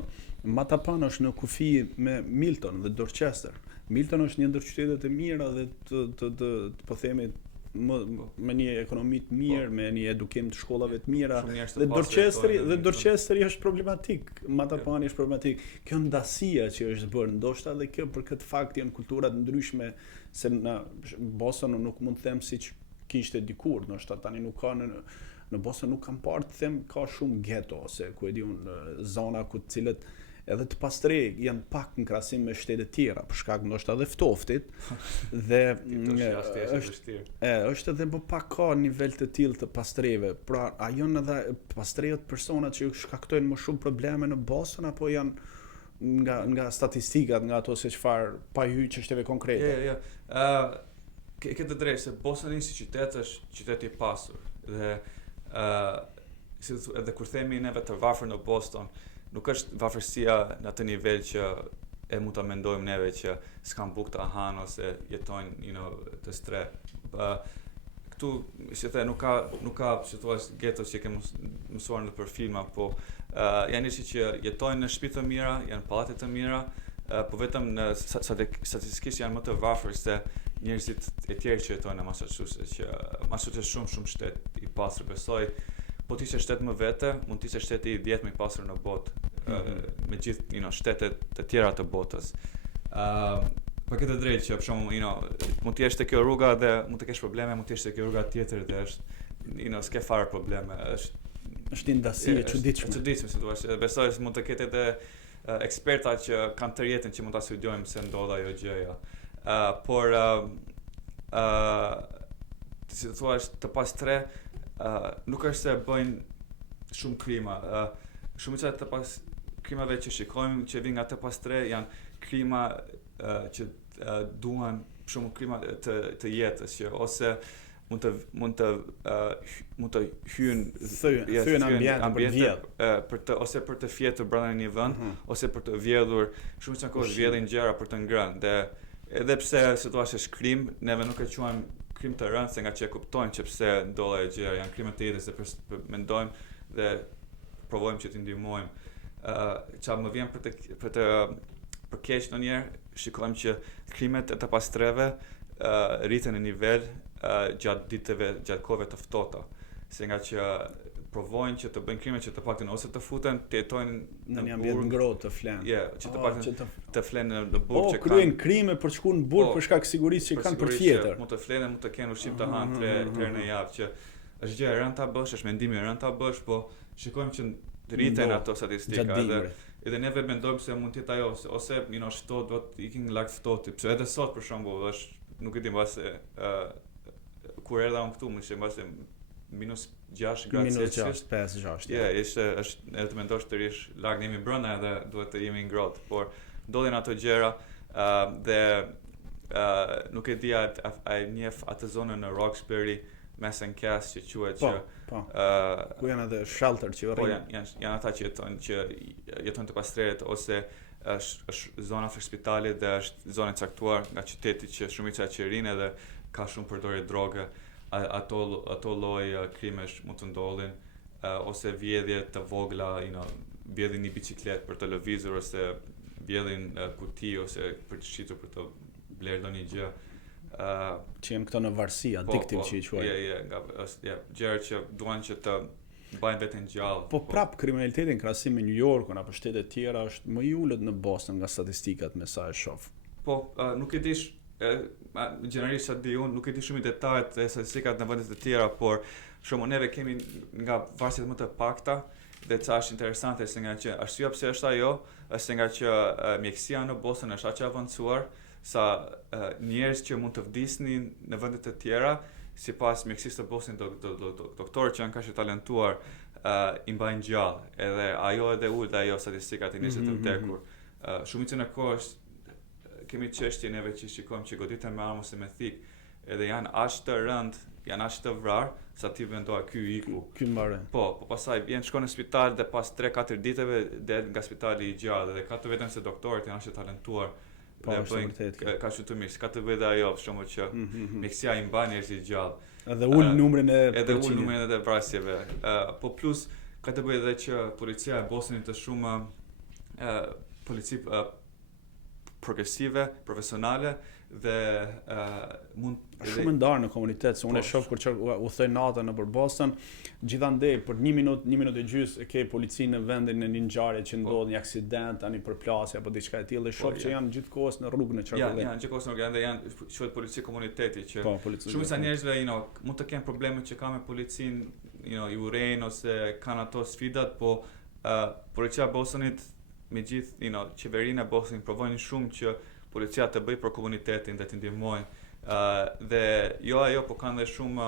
Mattapan është në kufi me Milton dhe Dorchester. Milton është një ndër qytetet e mira dhe të po themi me një ekonomi të mirë, me një edukim të shkollave të mira, dhe Dorchesteri është problematik, Mattapani është problematik. Kjo ndasia që është bërë, ndoshta edhe kjo për këtë fakt janë kulturat ndryshme, se në Boston nuk mund të them siç kishte dikur, ndoshta tani nuk ka në Boston nuk kam parë të them ka shumë ghetto ose ku e di unë zona ku të cilët edhe të pastre janë pak në krahasim me shtete tjera për shkak ndoshta edhe ftoftit dhe është edhe më pak ka nivel të tillë të pastreve. Pra a janë edhe pastreët persona që shkaktojnë më shumë probleme në Boston apo janë nga statistikat, nga ato se çfarë pa hyrë çështjeve konkrete? Ke të drejtë se Bostoni si qytet është qytet i pasur dhe edhe kur themi neve të varfër në Boston, nuk është varfërsia në atë nivel që e mund ta mendojmë neve që s'kan bukë të hanë ose jetojnë të stre. Këtu si the nuk ka si thua ghetto që kemi mësuar për filma, po janë njerëz që jetojnë në shtëpi të mira, janë pallate të mira, po vetëm në statistikisht janë më të varfër se njerëzit e tjerë që jetojnë në Massachusetts, që Massachusetts shumë shtet i pastër, besoj. Po të ishte shtet më vete, mund të ishte shteti i 10 më i pastër në botë, me gjithë shtetet të tjera të botës. Për këtë drejtë që për shembull, mund të jesh te kjo rruga dhe mund të kesh probleme, mund të jesh te kjo rruga tjetër dhe është s'ke fare probleme. Është ndasi e çuditshme. Çuditshme si thua, besoj se mund të ketë edhe eksperta që kanë të jetën që mund ta studiojmë se ndodh ajo gjëja. Por si thua, të pastre nuk është se bëjnë shumë krima. Shumica të pas krimave që shikojmë që vijnë nga të pastre janë krima që duan shumë krima të jetës, që ose mund të hyjnë ambient për të fjetur brenda një vend, ose për të vjedhur, shumica kohë vjedhin gjëra për të ngrënë. Dhe edhe pse situacia është krim, neve nuk e quajmë krim të rënd, se nga që e kuptojmë që pse ndodh ajo gjëra, janë krime të jetës dhe mendojmë dhe provojmë që t'i ndihmojmë. Çfarë më vjen për keq ndonjëherë, shikojmë që krimet e të pastreve rriten në nivel gjatë ditëve, gjatë kohëve të ftohta, se nga që provojnë që të bëjnë krime që të paktën ose të futen, të jetojnë në një ambient ngrohtë të flenë. Që të paktën të flenë në burg, që kryejnë krime për të shkuar në burg për shkak të sigurisë që kanë për tjetër. Mund të flenë, mund të kenë ushqim të hanë 3 herë në javë, që është gjë e rëndë ta bësh, është mendim i rëndë ta bësh, po shikojmë që rriten ato statistika edhe neve mendojmë se mund të jetë ajo ose shtot do të ikin lart ftohtë. Pse edhe sot për shembull është nuk e di mbase kur erdha unë këtu, më ishte mbase -6 gradë Celsius. -5-6. Është të mendosh të rish larg jemi brenda edhe duhet të jemi ngrohtë, por ndodhin ato gjëra dhe nuk e di a njeh atë zonën në Roxbury, Mason Cass që quhet që ku janë edhe shelter që rrin. Janë ata që jetojnë të pastret, ose është zona fër spitalit dhe është zona e caktuar nga qyteti që shumica që rrinë edhe ka shumë përdorje droge. Ato lloj krimesh mund të ndodhin, ose vjedhje të vogla, vjedhin një bicikletë për të lëvizur, ose vjedhin kuti ose për të shitur për të blerë ndonjë gjë. Që janë këto në varësi, addictive që i quajnë. Gjëra që duan që të bajnë veten gjallë. Po prap kriminaliteti në krahasim me New Yorkun apo shtete tjera është më i ulët në Boston nga statistikat me sa e shoh. Po, nuk e dish gjeneralisht sa di unë, nuk e di shumë i detajet e statistikat në vendet e tjera, por shumë neve kemi nga varësit më të pakta, dhe ca është interesante se nga që arsyeja pse është ajo, është nga që mjekësia në Boston është aq e avancuar sa njerëz që mund të vdisnin në vende të tjera, sipas mjekësisë të Bostonit, doktorë që janë kaq të talentuar i mbajnë gjallë, edhe ajo edhe ulë ajo statistikat e njerëzve të vdekur. Shumica në kohë kemi çështje neve që shikojmë që goditen me armë ose me thik, edhe janë aq të rënd, janë aq të vrarë sa ti vendoa ky iku. Ky mbare. Po pastaj shkon në spital dhe pas 3-4 ditëve del nga spitali i gjallë, dhe ka të vetëm se doktorët janë aq të talentuar. Ka shumë të mirë, ka të bëjë dhe ajo, për shembull që mjekësia i mban njerëzit gjallë. Edhe ul numrin e vrasjeve. Po plus ka të bëjë edhe që policia e Bostonit është shumë polici progresive, profesionale dhe mund shumë ndarë në komunitet, se unë e shoh kur u thoj natën nëpër Boston, gjithandej për 1 minutë e gjys e ke policinë në vendin në një ngjarje që ndodh një aksident, tani përplasje apo diçka e tillë, shoh që janë gjithkohës në rrugë në çarkullim. Janë gjithkohës në rrugë dhe janë quhet polici komuniteti që shumica njerëzve mund të kenë probleme që kanë me policinë, i urrejnë ose kanë ato sfidat, po policia e Bostonit me gjithë, qeverinë e Bostonit provojnë shumë që policia të bëjë për komunitetin dhe të ndihmojnë. Dhe jo ajo, po kanë dhe shumë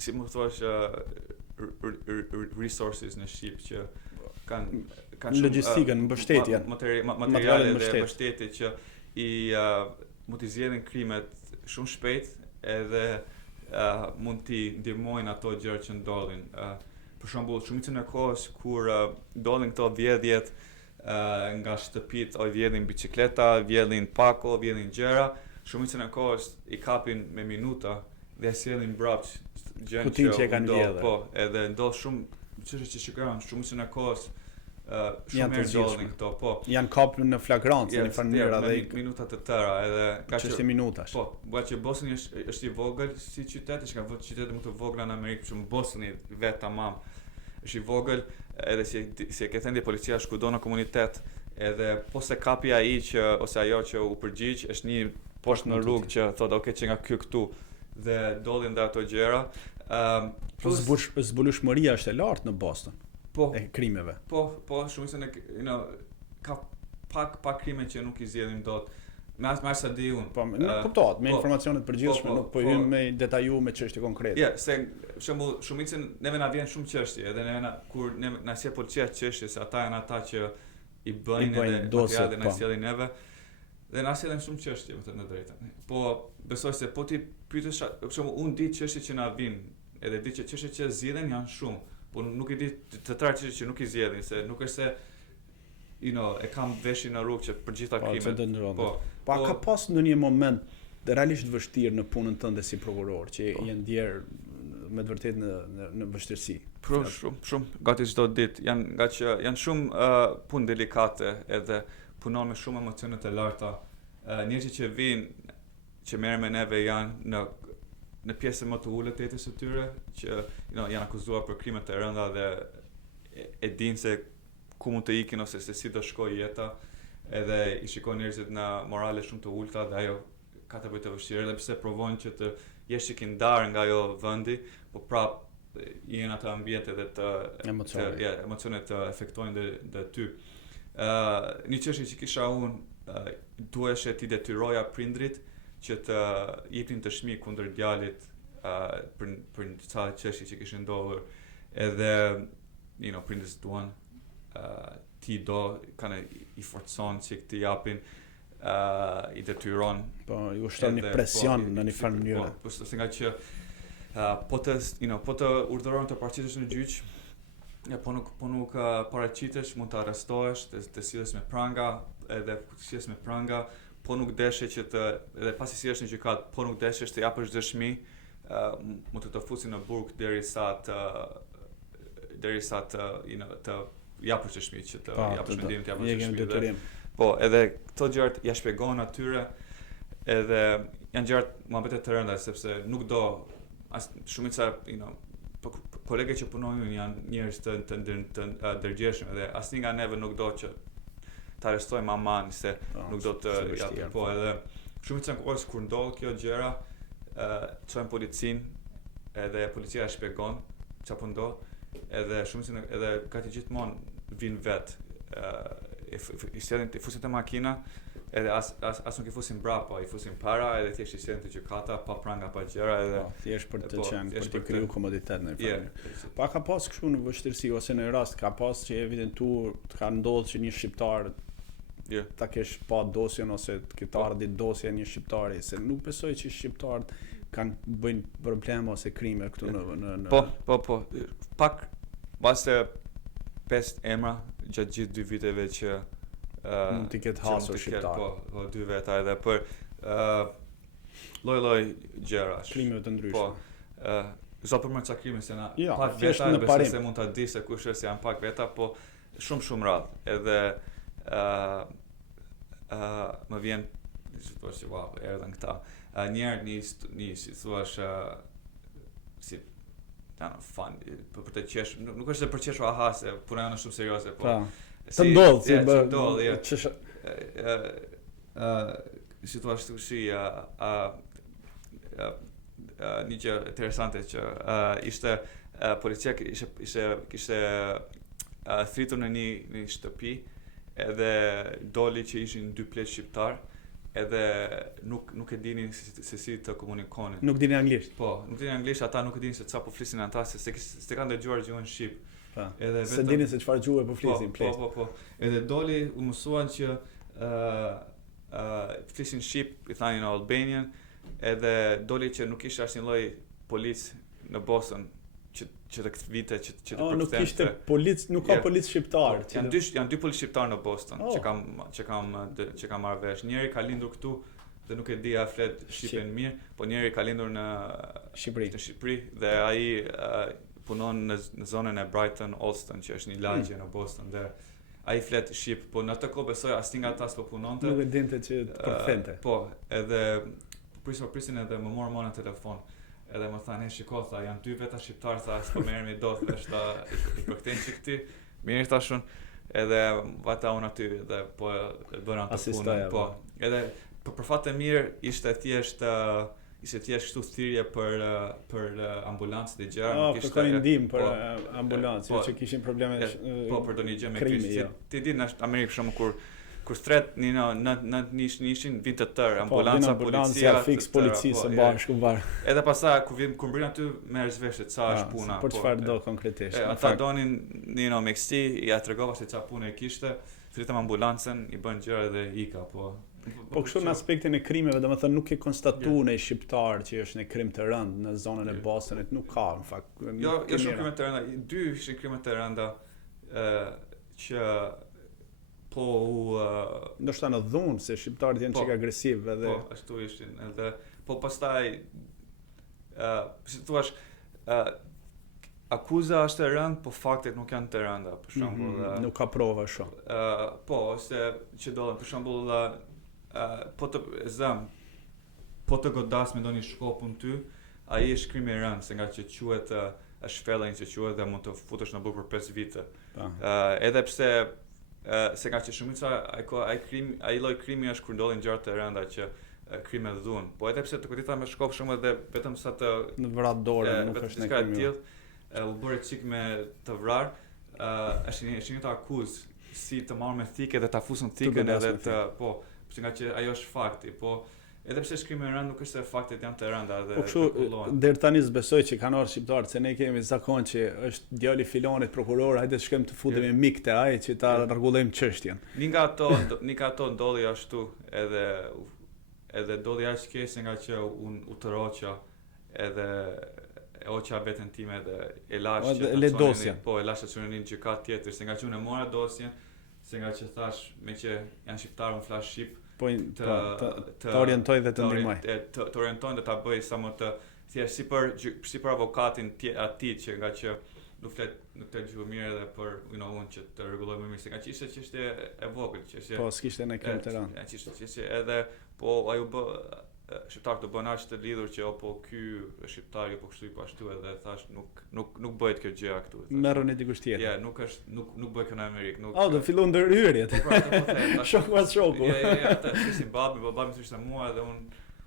si më thosh resources në Shqip që kanë shumë logjistikën, mbështetjen, materiale dhe mbështetje që mund t'i zgjedhin krimet shumë shpejt edhe mund t'i ndihmojnë ato gjëra që ndodhin. për shembull shumicën e kohës kur dolin këto vjedhjet nga shtëpit, o vjedhin bicikleta, vjedhin pako, vjedhin gjëra, shumicën e kohës i kapin me minuta dhe sjellin mbrapsht gjën që e kanë vjedhur. Po, edhe ndodh shumë çështje që shikojmë shumicën e kohës shumë herë dolin këto, po. Janë kapur në flagrancë në farë mënyra dhe minuta të tëra, edhe ka çështje minutash. Po, që Bosnia është i vogël si qytet, është ka qytete më të vogla në Amerikë, shumë Bosnia vetë tamam është i vogël, edhe si e ke thënë policia shkudo në komunitet, edhe po se kapi ai që ose ajo që u përgjigj është një poshtë në rrugë që thotë okay që nga ky këtu dhe dollin dhe ato gjëra. Zbulueshmëria është e lartë në Boston. Po, e krimeve. Po, shumicën ka pak krime që nuk i zgjedhin dot. Me sa di unë. Po, nuk kuptohet, me informacionet përgjithshme, nuk po hyn me detaju me çështje konkrete. Se për shembull, shumicën neve na vjen shumë çështje, edhe neve kur na sjell policia çështje se ata janë ata që i bëjnë edhe dosje dhe na sjellin neve. Dhe na sjellin shumë çështje, më thënë të drejtën. Po, besoj se po ti pyetesh, për shembull, unë di çështje që na vijnë, edhe di që çështje që zgjidhen janë shumë. Po nuk i di të tëra që nuk i zgjedhin, se nuk është se e kam veshin në rrugë që për gjitha krimet. Po ka pas ndonjë moment realisht vështirë në punën tënde si prokuror, që je ndier me të vërtetë në vështirësi. Shumë, gati çdo ditë, janë shumë punë delikate, edhe punon me shumë emocione të larta. Njerëzit që vijnë, që merren me neve janë në pjesën më të ulët të jetës së tyre, që janë akuzuar për krime të rënda dhe e dinë se ku mund të ikin ose se si do shkojë jeta, edhe i shikojnë njerëzit në morale shumë të ulta dhe ajo ka të bëjë të vështirë, edhe pse provojnë që të jesh i kindar nga ajo vendi, po prap janë ato ambiente dhe emocionet të efektojnë dhe ty. Një çështje që kisha unë, duheshe ti detyroja prindrit që të jepnin të shmi kundër djalit për një ca çështje që kishin ndodhur, edhe prindës duan ti do i forcon që ti japin i detyron, po ju shton një presion në një farë mënyrë. Po nga që po të urdhëron të paraqitesh në gjyq, po nuk paraqitesh, mund të arrestohesh, të sillesh me pranga, edhe sillesh me pranga, po nuk deshe që edhe pasi sillesh në gjykat, po nuk deshesh të japësh dëshmi, mund të fusin në burg derisa të japësh dëshmi, që të japësh mendimin të japësh dëshmi. Po, edhe këto gjërat ja shpjegon atyre, edhe janë gjërat mohabete të rënda, sepse nuk do shumica kolegë që punojnë janë njerëz të ndërgjegjshëm, dhe asnjë nga neve nuk do që të arrestojmë aman se nuk do të japë. Po, edhe shumica në kohës kur ndodh kjo gjëra, çojnë policin, edhe policia e shpjegon çfarë po ndodh, edhe shumica edhe gati gjithmonë vinë vet, i sjellin të fusin te makina, edhe as nuk i fusin brapa, i fusin para, edhe thjesht i sjellin te gjykata pa pranga pa gjëra, edhe thjesht për të qenë, për të kriju komoditet në një. Pa ka pas kështu në vështirësi ose në rast ka pas që evidentuar të ka ndodhur që një shqiptar ta kesh pa dosjen ose të ketë ardhur dosja një shqiptari, se nuk besoj që shqiptarët kanë bëjnë probleme ose krime këtu në Po. Pak basta 5 emra gjatë gjithë 2 viteve që mund t'i ketë hasur shqiptar. Po 2 veta edhe për lloj gjërash. Krime të ndryshme. Po. Zot për më ca krime se na pak thjesht veta, në parim. Se mund ta di se kush është, janë pak veta, po shumë radh. Edhe më vjen thua se wow, erdhën këta. Një si thua si fun, për të qesh, nuk është se për qesh aha se puna jonë është shumë serioze, po. Të ndodh, si si thua si një gjë interesante që ishte policia kishte thritur në një shtëpi, edhe doli që ishin 2 pleq shqiptar, edhe nuk e dinin se si të komunikonin. Nuk dinin anglisht. Po, nuk dinin anglisht, ata nuk e dinin se çfarë po flisin ata, se kanë dëgjuar gjuhën shqip. Edhe se dinin se çfarë gjuhë po flisin. Po. Edhe doli u mësuan që flisin shqip, i thanin Albanian, edhe doli që nuk ishte asnjë lloj polic në Boston që të këtë vite që të nuk përkthente. ishte polic, nuk ka polic shqiptar. Janë dy polic shqiptar në Boston që kam marrë vesh. Njëri ka lindur këtu dhe nuk e di a flet shqipen mirë, po njëri ka lindur në Shqipëri dhe ai punon në zonën e Brighton Allston, që është një lagje në Boston dhe ai flet shqip, po në atë kohë besoj asnjë nga ata s'po punonte. Nuk e dinte që të përkthente. Po, edhe prisin edhe më morë në telefon. Edhe më thanë, shiko, tha, janë dy veta shqiptar, tha, s'po merremi dot, vesh ta i përkthejnë që këti. Mirë thashun, edhe vata unë aty dhe po bëra atë punën. Po, edhe për fat të mirë ishte thjesht kështu thirrje për ambulancë dhe gjëra, nuk ishte ndihmë për ambulancë, që kishin probleme po për ndonjë gjë me krimi. Ti di në Amerikë për shembull kur stret nishin vinte të tërë, ambulanca, policia, fix policisë së bashku var. Edhe pastaj kur mbrin aty merr vesh se sa është puna. Po çfarë do konkretisht? Ata donin me kësi, ja tregova se çfarë punë kishte, thritëm ambulancën, i bën gjëra dhe ika, po. Po kështu në aspektin e krimeve, domethënë nuk e konstatuar në shqiptar që është në krim të rënd në zonën e Bostonit, nuk ka në fakt. Jo shumë krime të rënda, dy ishin krime të rënda që po ndoshta në dhunë se shqiptarët janë çik agresiv edhe. Po, ashtu ishin, edhe po pastaj si thua, akuza është e rëndë, po faktet nuk janë të rënda, për shembull. Nuk ka prova shumë. Po, ose që dolën, për shembull, po të godas me ndonjë shkopun ty, ai është krim i rëndë, se nga që quhet është felony që quhet dhe mund të futesh në burg për 5 vite. Edhe pse se nga që shumica ai lloj krimi është kur ndodhin gjëra të rënda që krime dhunë. Po edhe pse të godita me shkop shumë edhe vetëm sa të në vrat dorë nuk është në krim. U bëre çik me të vrar, është një të akuzë si të marrë me thikë dhe ta fusën thikën edhe të po, pse nga që ajo është fakti, po edhe pse shkrimi i rënd nuk është se faktet janë të rënda dhe po kështu deri tani besoj që kanë ardhur shqiptarët se ne kemi zakon që është djali filonit prokuror, hajde të shkojmë të futemi mik te ai që ta rregullojmë çështjen. Një nga ato ndodhi ashtu edhe ndodhi aq keq nga që u tërhoqa edhe e oqa veten time dhe e lash që po e lash të në gjykat tjetër, se nga që unë e mora dosjen, se nga që thash me që janë shqiptarë unë flas shqip, të orientoj dhe të ndihmoj. Të orientoj dhe ta bëj sa më të thjesht si për avokatin atij që nga që nuk flet gjuhë mirë edhe për unë që të rregulloj më mirë, se nga që ishte çështje e vogël, çështje. Po s'kishte në krim të rënd. Çështje edhe po ai u bë shqiptar të bën aq të lidhur që po ky është shqiptar, po kështu i po ashtu edhe thash nuk bëhet kjo gjëja këtu. Merruni dikush tjetër. Ja, nuk bëhet kjo në Amerikë, nuk. Do fillon ndërhyrjet. Shok pas shoku. Ja, ata ishin babi thoshte mua dhe unë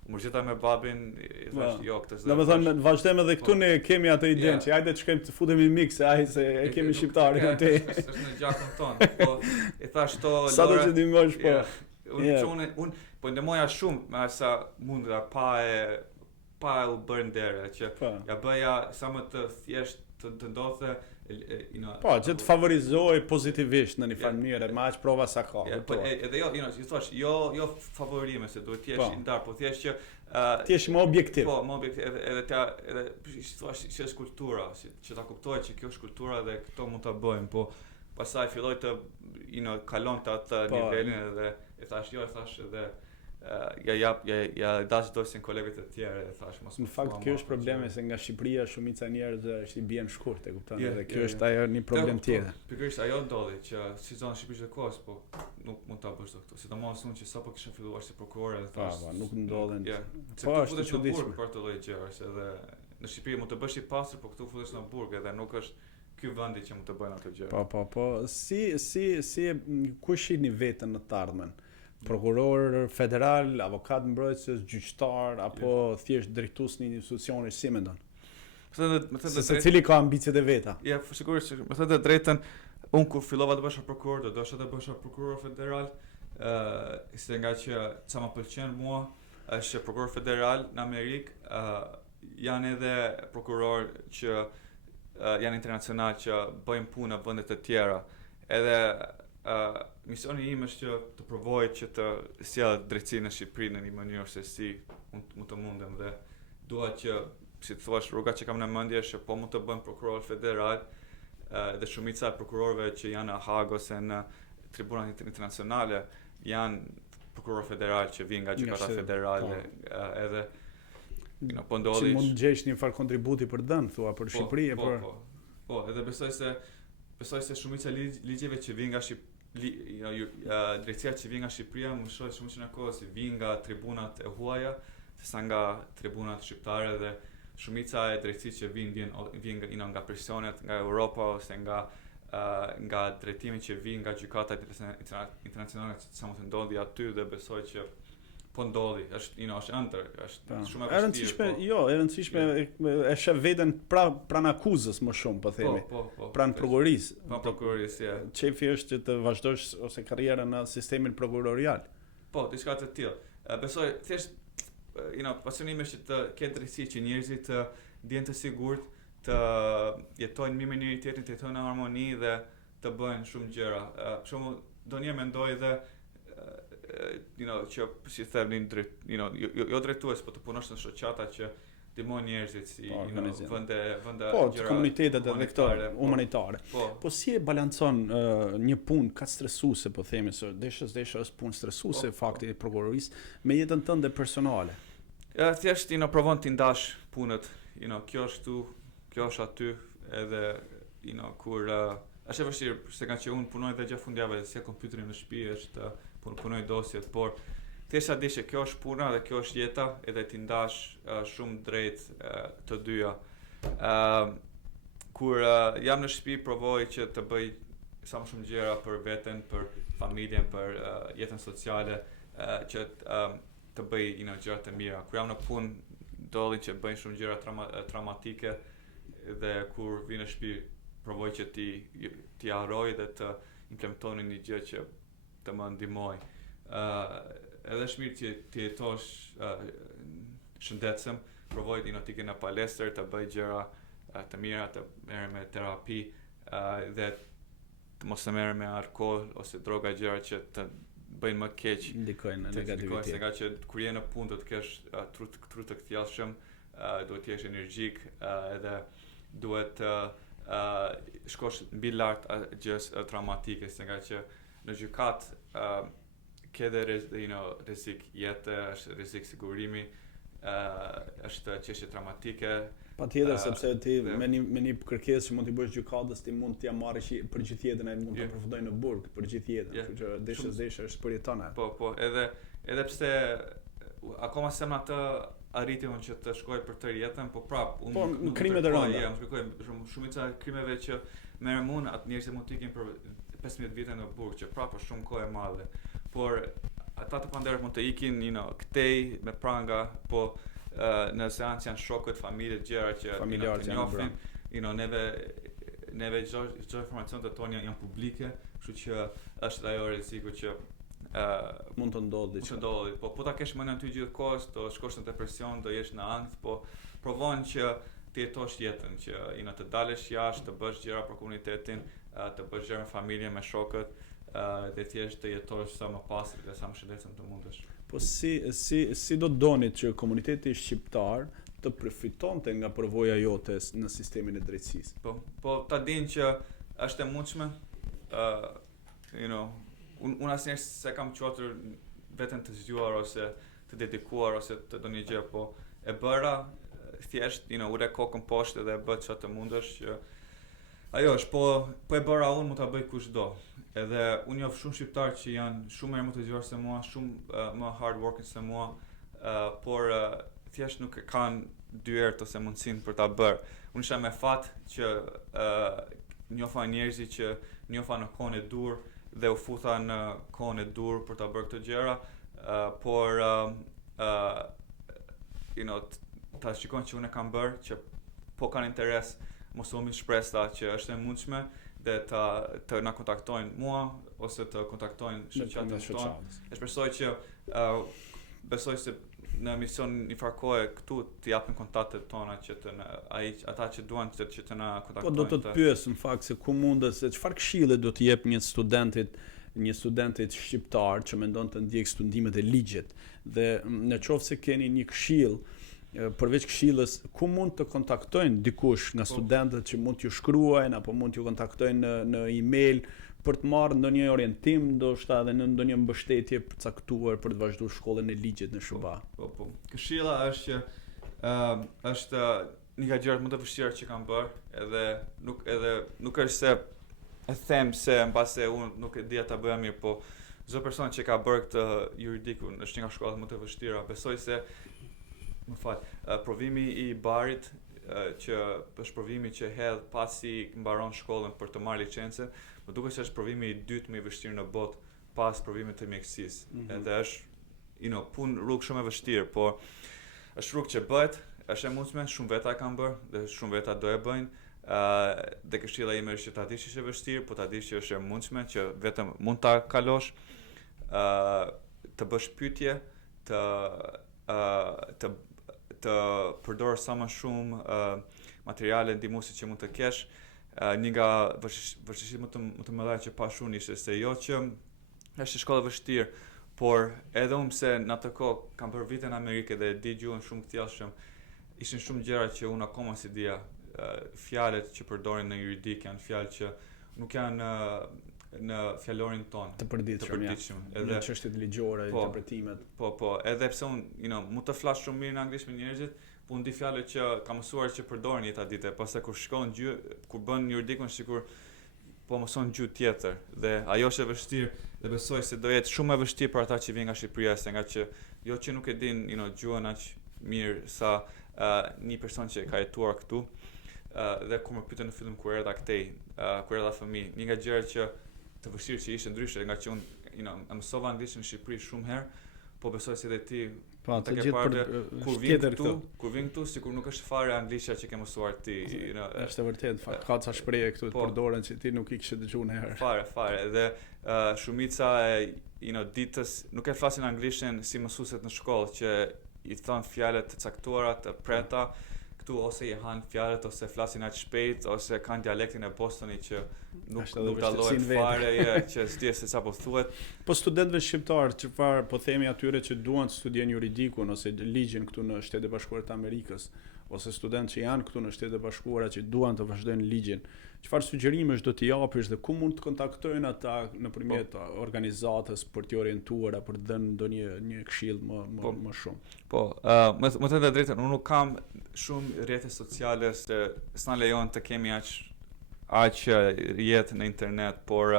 më gjeta me babin, i thash jo këtë s'do. Domethënë vazhdojmë edhe këtu ne kemi atë idenë që hajde të shkojmë të futemi mik se ai se e kemi shqiptarin aty. Është në gjakun ton. Po i thash to Lora. Sa do të ndihmosh po. Unë po ndihmoja shumë me sa mund nga pa u bërë ndere që ja bëja sa më të thjesht të ndodhte po që të favorizoj pozitivisht në një farë mënyrë me aq prova sa ka. Po edhe ju thash jo favorime se duhet të jesh i ndar, po thjesht që ti je më objektiv. Po, më objektiv edhe thua që është kultura, që ta kuptoj që kjo është kultura dhe këto mund ta bëjmë, po pastaj filloi të kalon të atë nivelin edhe e thash edhe ja dash dosjen kolegëve të tjerë e thash mos. Në fakt kjo është problemi se nga Shqipëria shumica njerëzve është i bien shkurt, e kupton, edhe kjo është ajo një problem tjetër. Pikërisht ajo ndodhi që si zonë Shqipërisë të kohës, po nuk mund ta bësh këtu. Sidomos unë që sapo kisha filluar si prokuror edhe thash. Nuk ndodhen. Po është çuditshme për të lloj gjërash edhe në Shqipëri mund të bësh i pastër, po këtu futesh në burg edhe nuk është ky vendi që mund të bëjnë ato gjëra. Po, si ku shihni veten në të ardhmen? Prokuror federal, avokat mbrojtës, gjyqtar apo thjesht drejtues në një institucioni, si mendon? Se cili ka ambicet e veta? Ja, sigurisht, më thënë të drejtën, unë kur fillova të bësha prokuror, do doshta të bësha prokuror federal, se nga që ca më pëlqen mua, është prokuror federal në Amerikë, janë edhe prokuror që janë internacional që bëjnë punë në vende të tjera. Edhe misioni im është që të provoj që të sjell drejtësinë në Shqipëri në një mënyrë se si mund të mundem dhe dua që si thua, rruga që kam në mendje është po mund të bëjnë prokuror federal dhe shumica e prokurorëve që janë në Hag ose në tribunat internacionale janë prokuror federal që vijnë nga gjykata federale edhe po ndodhi që mund gjesh një farë kontributi për dëm, thua, për Shqipëri Po, edhe besoj se shumica ligjeve që vijnë nga drejtësia që vijnë nga Shqipëria më shoh shumicën e kohës vijnë nga tribunat e huaja sesa nga tribunat shqiptare dhe shumica e drejtësisë që vijnë nga presionet nga Europa ose nga drejtimi që vijnë nga gjykatat internacionale që sa mund të ndodhi aty dhe besoj që po ndodhi, është ëndër, është shumë e vështirë. E rëndësishme e sheh veten pranë akuzës më shumë, po themi. Pranë prokurorisë. Prokurorisë. Çefi është që të vazhdosh ose karrierën në sistemin prokurorial. Po, diçka të tillë. Besoj thjesht pasionimi është të ketë drejtësi që njerëzit të ndjehen të sigurt, të jetojnë mirë me njëri tjetrin, të jetojnë në harmoni dhe të bëjnë shumë gjëra. Për shembull, donjëherë mendoj dhe që si themin jo drejtues, po të punosh në shoqata që ndihmojnë njerëzit si vende gjëra komunitetet edhe këto humanitare. Po si e balancon një punë kaq stresuese, po themi se deshës është punë stresuese fakti i prokurorisë me jetën tënde personale. Thjesht provon të ndash punët, kjo është tu, kjo është aty, edhe kur është e vështirë se nga që unë punoj dhe gjatë fundjavës si kompjuterin në shtëpi është punoj dosjet, por thjesht di që kjo është puna dhe kjo është jeta edhe ti ndash shumë drejt të dyja. Kur jam në shtëpi provoj që të bëj sa më shumë gjëra për veten, për familjen, për jetën sociale, që të bëj gjëra të mira. Kur jam në punë ndodhin që bëjnë shumë gjëra traumatike dhe kur vi në shtëpi provoj që ti harroj dhe të implementoj një gjë që të më ndihmoj. Edhe është mirë që ti jetosh shëndetshëm, provoj të ikë në palestër, të bëj gjëra të mira, të merrem me terapi dhe të mos të merrem me alkool ose droga, gjëra që të bëjnë më keq, ndikojnë në negativitet. Nga që kur je në punë do të kesh tru të kthjellshëm, duhet të jesh energjik edhe duhet shkosh mbi lart gjës traumatike, se nga që në gjykat ke dhe rrezik jete, është rrezik sigurimi, është çështje traumatike. Patjetër, sepse ti me një kërkesë që mund t'i bësh gjykatës, ti mund t'ia marrësh për gjithë jetën, ai mund të përfundoj në burg për gjithë jetën, kështu që deshës është përjeton atë. Po, edhe pse akoma s'kam atë arritin që të shkoj për tërë jetën, po prap unë në krimet e rënda. Unë shpjegoj shumica e krimeve që merrem unë, atë njerëzit mund të ikin për 15 vite në burg, që prap është shumë kohë e madhe. Por ata të panderët mund të ikin, këtej me pranga, po në seancë janë shokët, familjet, gjëra që të njohin, neve çdo informacion të tonë janë publike, kështu që është ajo rreziku që mund të ndodhi. Po ta kesh mendjen ty gjithkohës, do shkosh në depresion, do jesh në ankth, po provon që të jetosh jetën, që të dalësh jashtë, të bësh gjëra për komunitetin, të bësh gjëra me familjen, me shokët, dhe thjesht të jetosh sa më pastër dhe sa më shëndetshëm të mundesh. Po si do donit që komuniteti shqiptar të përfitonte nga përvoja jote në sistemin e drejtësisë? Po ta dinë që është e mundshme, unë asnjëherë se kam quajtur veten të zgjuar ose të dedikuar ose të ndonjë gjë, po e bëra thjesht, ure kokën poshtë dhe e bë çfarë të mundesh që ajo është, po e bëra unë, mund ta bëj kushdo. Edhe unë njoh shumë shqiptar që janë shumë më të zgjuar se mua, shumë më hard working se mua, por thjesht nuk kanë dyert ose mundësinë për ta bërë. Unë isha me fat që njofa njerëz që njofa në kohën e dur dhe u futa në kohën e dur për ta bërë këto gjëra, por ta shikojnë që unë e kam bërë, që po kanë interes, mos u humbi shpresa që është e mundshme dhe të na kontaktojnë mua ose të kontaktojnë shoqatën tonë. E shpresoj që besoj se në emision një farë kohe këtu të japin kontaktet tona që ata që duan që të na kontaktojnë. Po do të pyes në fakt se ku mundet, se çfarë këshille do të jep një studentit shqiptar që mendon të ndjek studimet e ligjit, dhe në qoftë se keni një këshill përveç këshillës, ku mund të kontaktojnë dikush nga studentët që mund t'ju shkruajnë apo mund t'ju kontaktojnë në email për të marrë ndonjë orientim, ndoshta edhe në ndonjë mbështetje përcaktuar për të vazhduar shkollën e ligjit në SHUBA? Po. Këshilla është që është një nga gjërat më të vështira që kam bërë, edhe nuk është se e them se mbase unë nuk e dija ta bëja mirë, po çdo person që ka bërë këtë juridikun është një nga shkollat më të vështira. Besoj se provimi i barit që është provimi që hedh pasi mbaron shkollën për të marrë licencën, më duket se është provimi i dytë më i vështirë në botë pas provimit të mjekësisë. Edhe është punë rrugë shumë e vështirë, por është rrugë që bëhet, është e mundshme, shumë veta kanë bërë dhe shumë veta do e bëjnë. Dhe këshilla ime është që ta dish që është e vështirë, po ta dish që është e mundshme, që vetëm mund ta kalosh, të bësh pyetje, të përdor sa më shumë materiale ndihmuese që mund të kesh. Një nga vështirësitë më të mëdha që pash unë ishte se jo që është shkollë vështirë, por edhe unë se në atë kohë kam bërë vite në Amerikë dhe di gjuhën shumë të thjeshtë, ishin shumë gjëra që unë akoma si dija. Fjalët që përdorin në juridik janë fjalë që nuk janë në fjalorin ton të përditshëm. Edhe çështjet ligjore, interpretimet. Po, edhe pse unë mund të flas shumë mirë në anglisht me njerëzit, po unë di fjalët që kam mësuar që përdorin jeta ditë, pastaj kur shkon kur bën juridikun sikur po mëson gjuhë tjetër, dhe ajo është e vështirë dhe besoj se do jetë shumë e vështirë për ata që vijnë nga Shqipëria, se nga që jo që nuk e din gjuhën aq mirë sa një person që ka jetuar këtu. Dhe kur më pyetën në fillim kur erdha këtej, kur erdha fëmijë, një nga gjërat që të vështirë që ishte ndryshe, nga që unë mësova anglisht në Shqipëri shumë herë, po besoj se edhe ti të gjithë kur vin këtu sikur nuk është fare anglishtja që ke mësuar ti. Është vërtet, fakt ka ca shprehje këtu të përdoren që ti nuk i kishe dëgjuar në herë. Fare, dhe shumica e ditës nuk e flasin anglishtin si mësuesit në shkollë, që i thon fjalët të caktuara, të preta. Këtu ose i han fjalët ose flasin aq shpejt ose kanë dialektin e Bostonit që nuk dallohet fare, që s'di se sa po thuhet. Po studentëve shqiptar, çfarë po themi atyre që duan të studiojnë juridikun ose ligjin këtu në Shtetet e Bashkuara të Amerikës, ose studentë që janë këtu në Shtetet e Bashkuara që duan të vazhdojnë ligjin, çfarë sugjerimesh do t'i japish dhe ku mund të kontaktojnë ata nëpërmjet organizatës për t'i orientuar apo për të dhënë ndonjë këshill më shumë? Po, më të drejtën, unë nuk kam shumë rrjete sociale se s'na lejon të kemi aq jetë në internet, por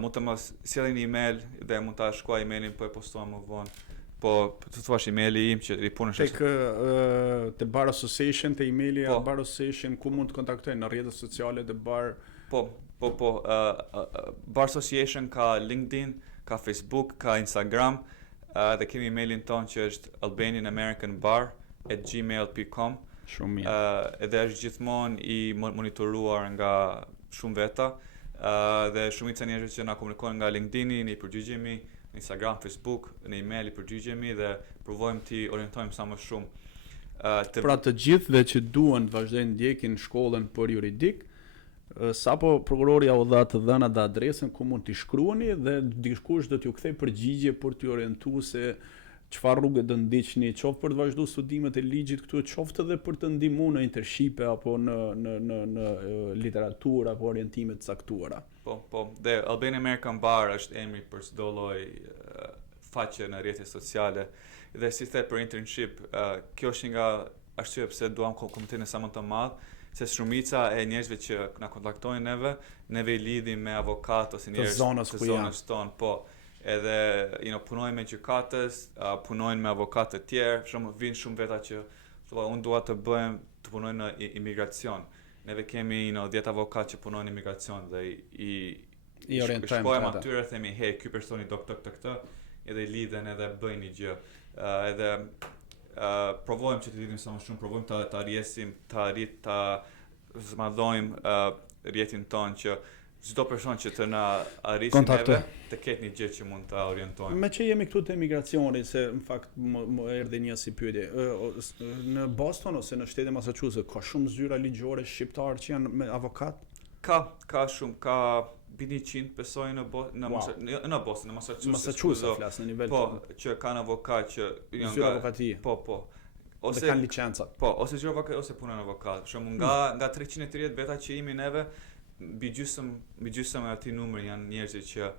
mund të më sjellin email dhe mund ta shkruaj emailin, po e postoj më vonë. Po të thuash emaili im që i punësh te Bar Association, te emaili e Bar Association, ku mund të kontaktojnë në rrjetet sociale të Bar? Po. Bar Association ka LinkedIn, ka Facebook, ka Instagram, dhe kemi emailin ton që është albanianamericanbar@gmail.com. Shumë mirë. Edhe është gjithmonë i monitoruar nga shumë veta, dhe shumica njerëzve që na komunikojnë nga LinkedIn-i, ne i përgjigjemi, në Instagram, Facebook, në email i përgjigjemi dhe provojmë t'i orientojmë sa më shumë. Pra të gjithëve që duan të vazhdojnë ndjekin shkollën për juridik, sapo prokurori ja u dha të dhënat dhe adresën ku mund t'i shkruani dhe dikush do t'ju kthej përgjigje për t'ju orientuar se çfarë rrugë do ndiqni, qoftë për të vazhduar studimet e ligjit këtu, qoftë edhe për të ndihmuar në intershipe apo në literaturë apo orientime të caktuara. Po, dhe Albanian American Bar është emri për çdo lloj faqe në rrjete sociale. Dhe si the për internship, kjo është nga arsye pse duam komunitetin sa më të madh, se shumica e njerëzve që na kontaktojnë neve i lidhim me avokat ose njerëz të zonës tonë, po. Edhe punojnë me gjykatës, punojnë me avokatë të tjerë, vinë shumë veta që unë dua të punojnë në imigracion. Neve kemi 10 avokatë që punojnë në imigracion dhe i shkojmë atyre, themi, hey, ky personi do këtë, edhe i lidhen edhe bëjnë një gjë. Edhe provojmë që të lidhim sa më shumë, provojmë të rjesim, të zmadhojmë rjetin tonë që çdo person që të na arrisin neve të ketë një gjë që mund ta orientojmë. Me që jemi këtu te emigracioni, se në fakt më erdhi një si pyetje. Në Boston ose në shtetin e Massachusetts ka shumë zyra ligjore shqiptar që janë me avokat? Ka shumë, ka bini 100 besoj në Boston, në Massachusetts flas në nivel. Po, që kanë avokat që zyra avokatie. Po. ose kanë licencat. Po, ose gjë avokat ose puna në avokat. Për shembull, nga 330 veta që jemi neve, mbi gjysmë e atij numri janë njerëz që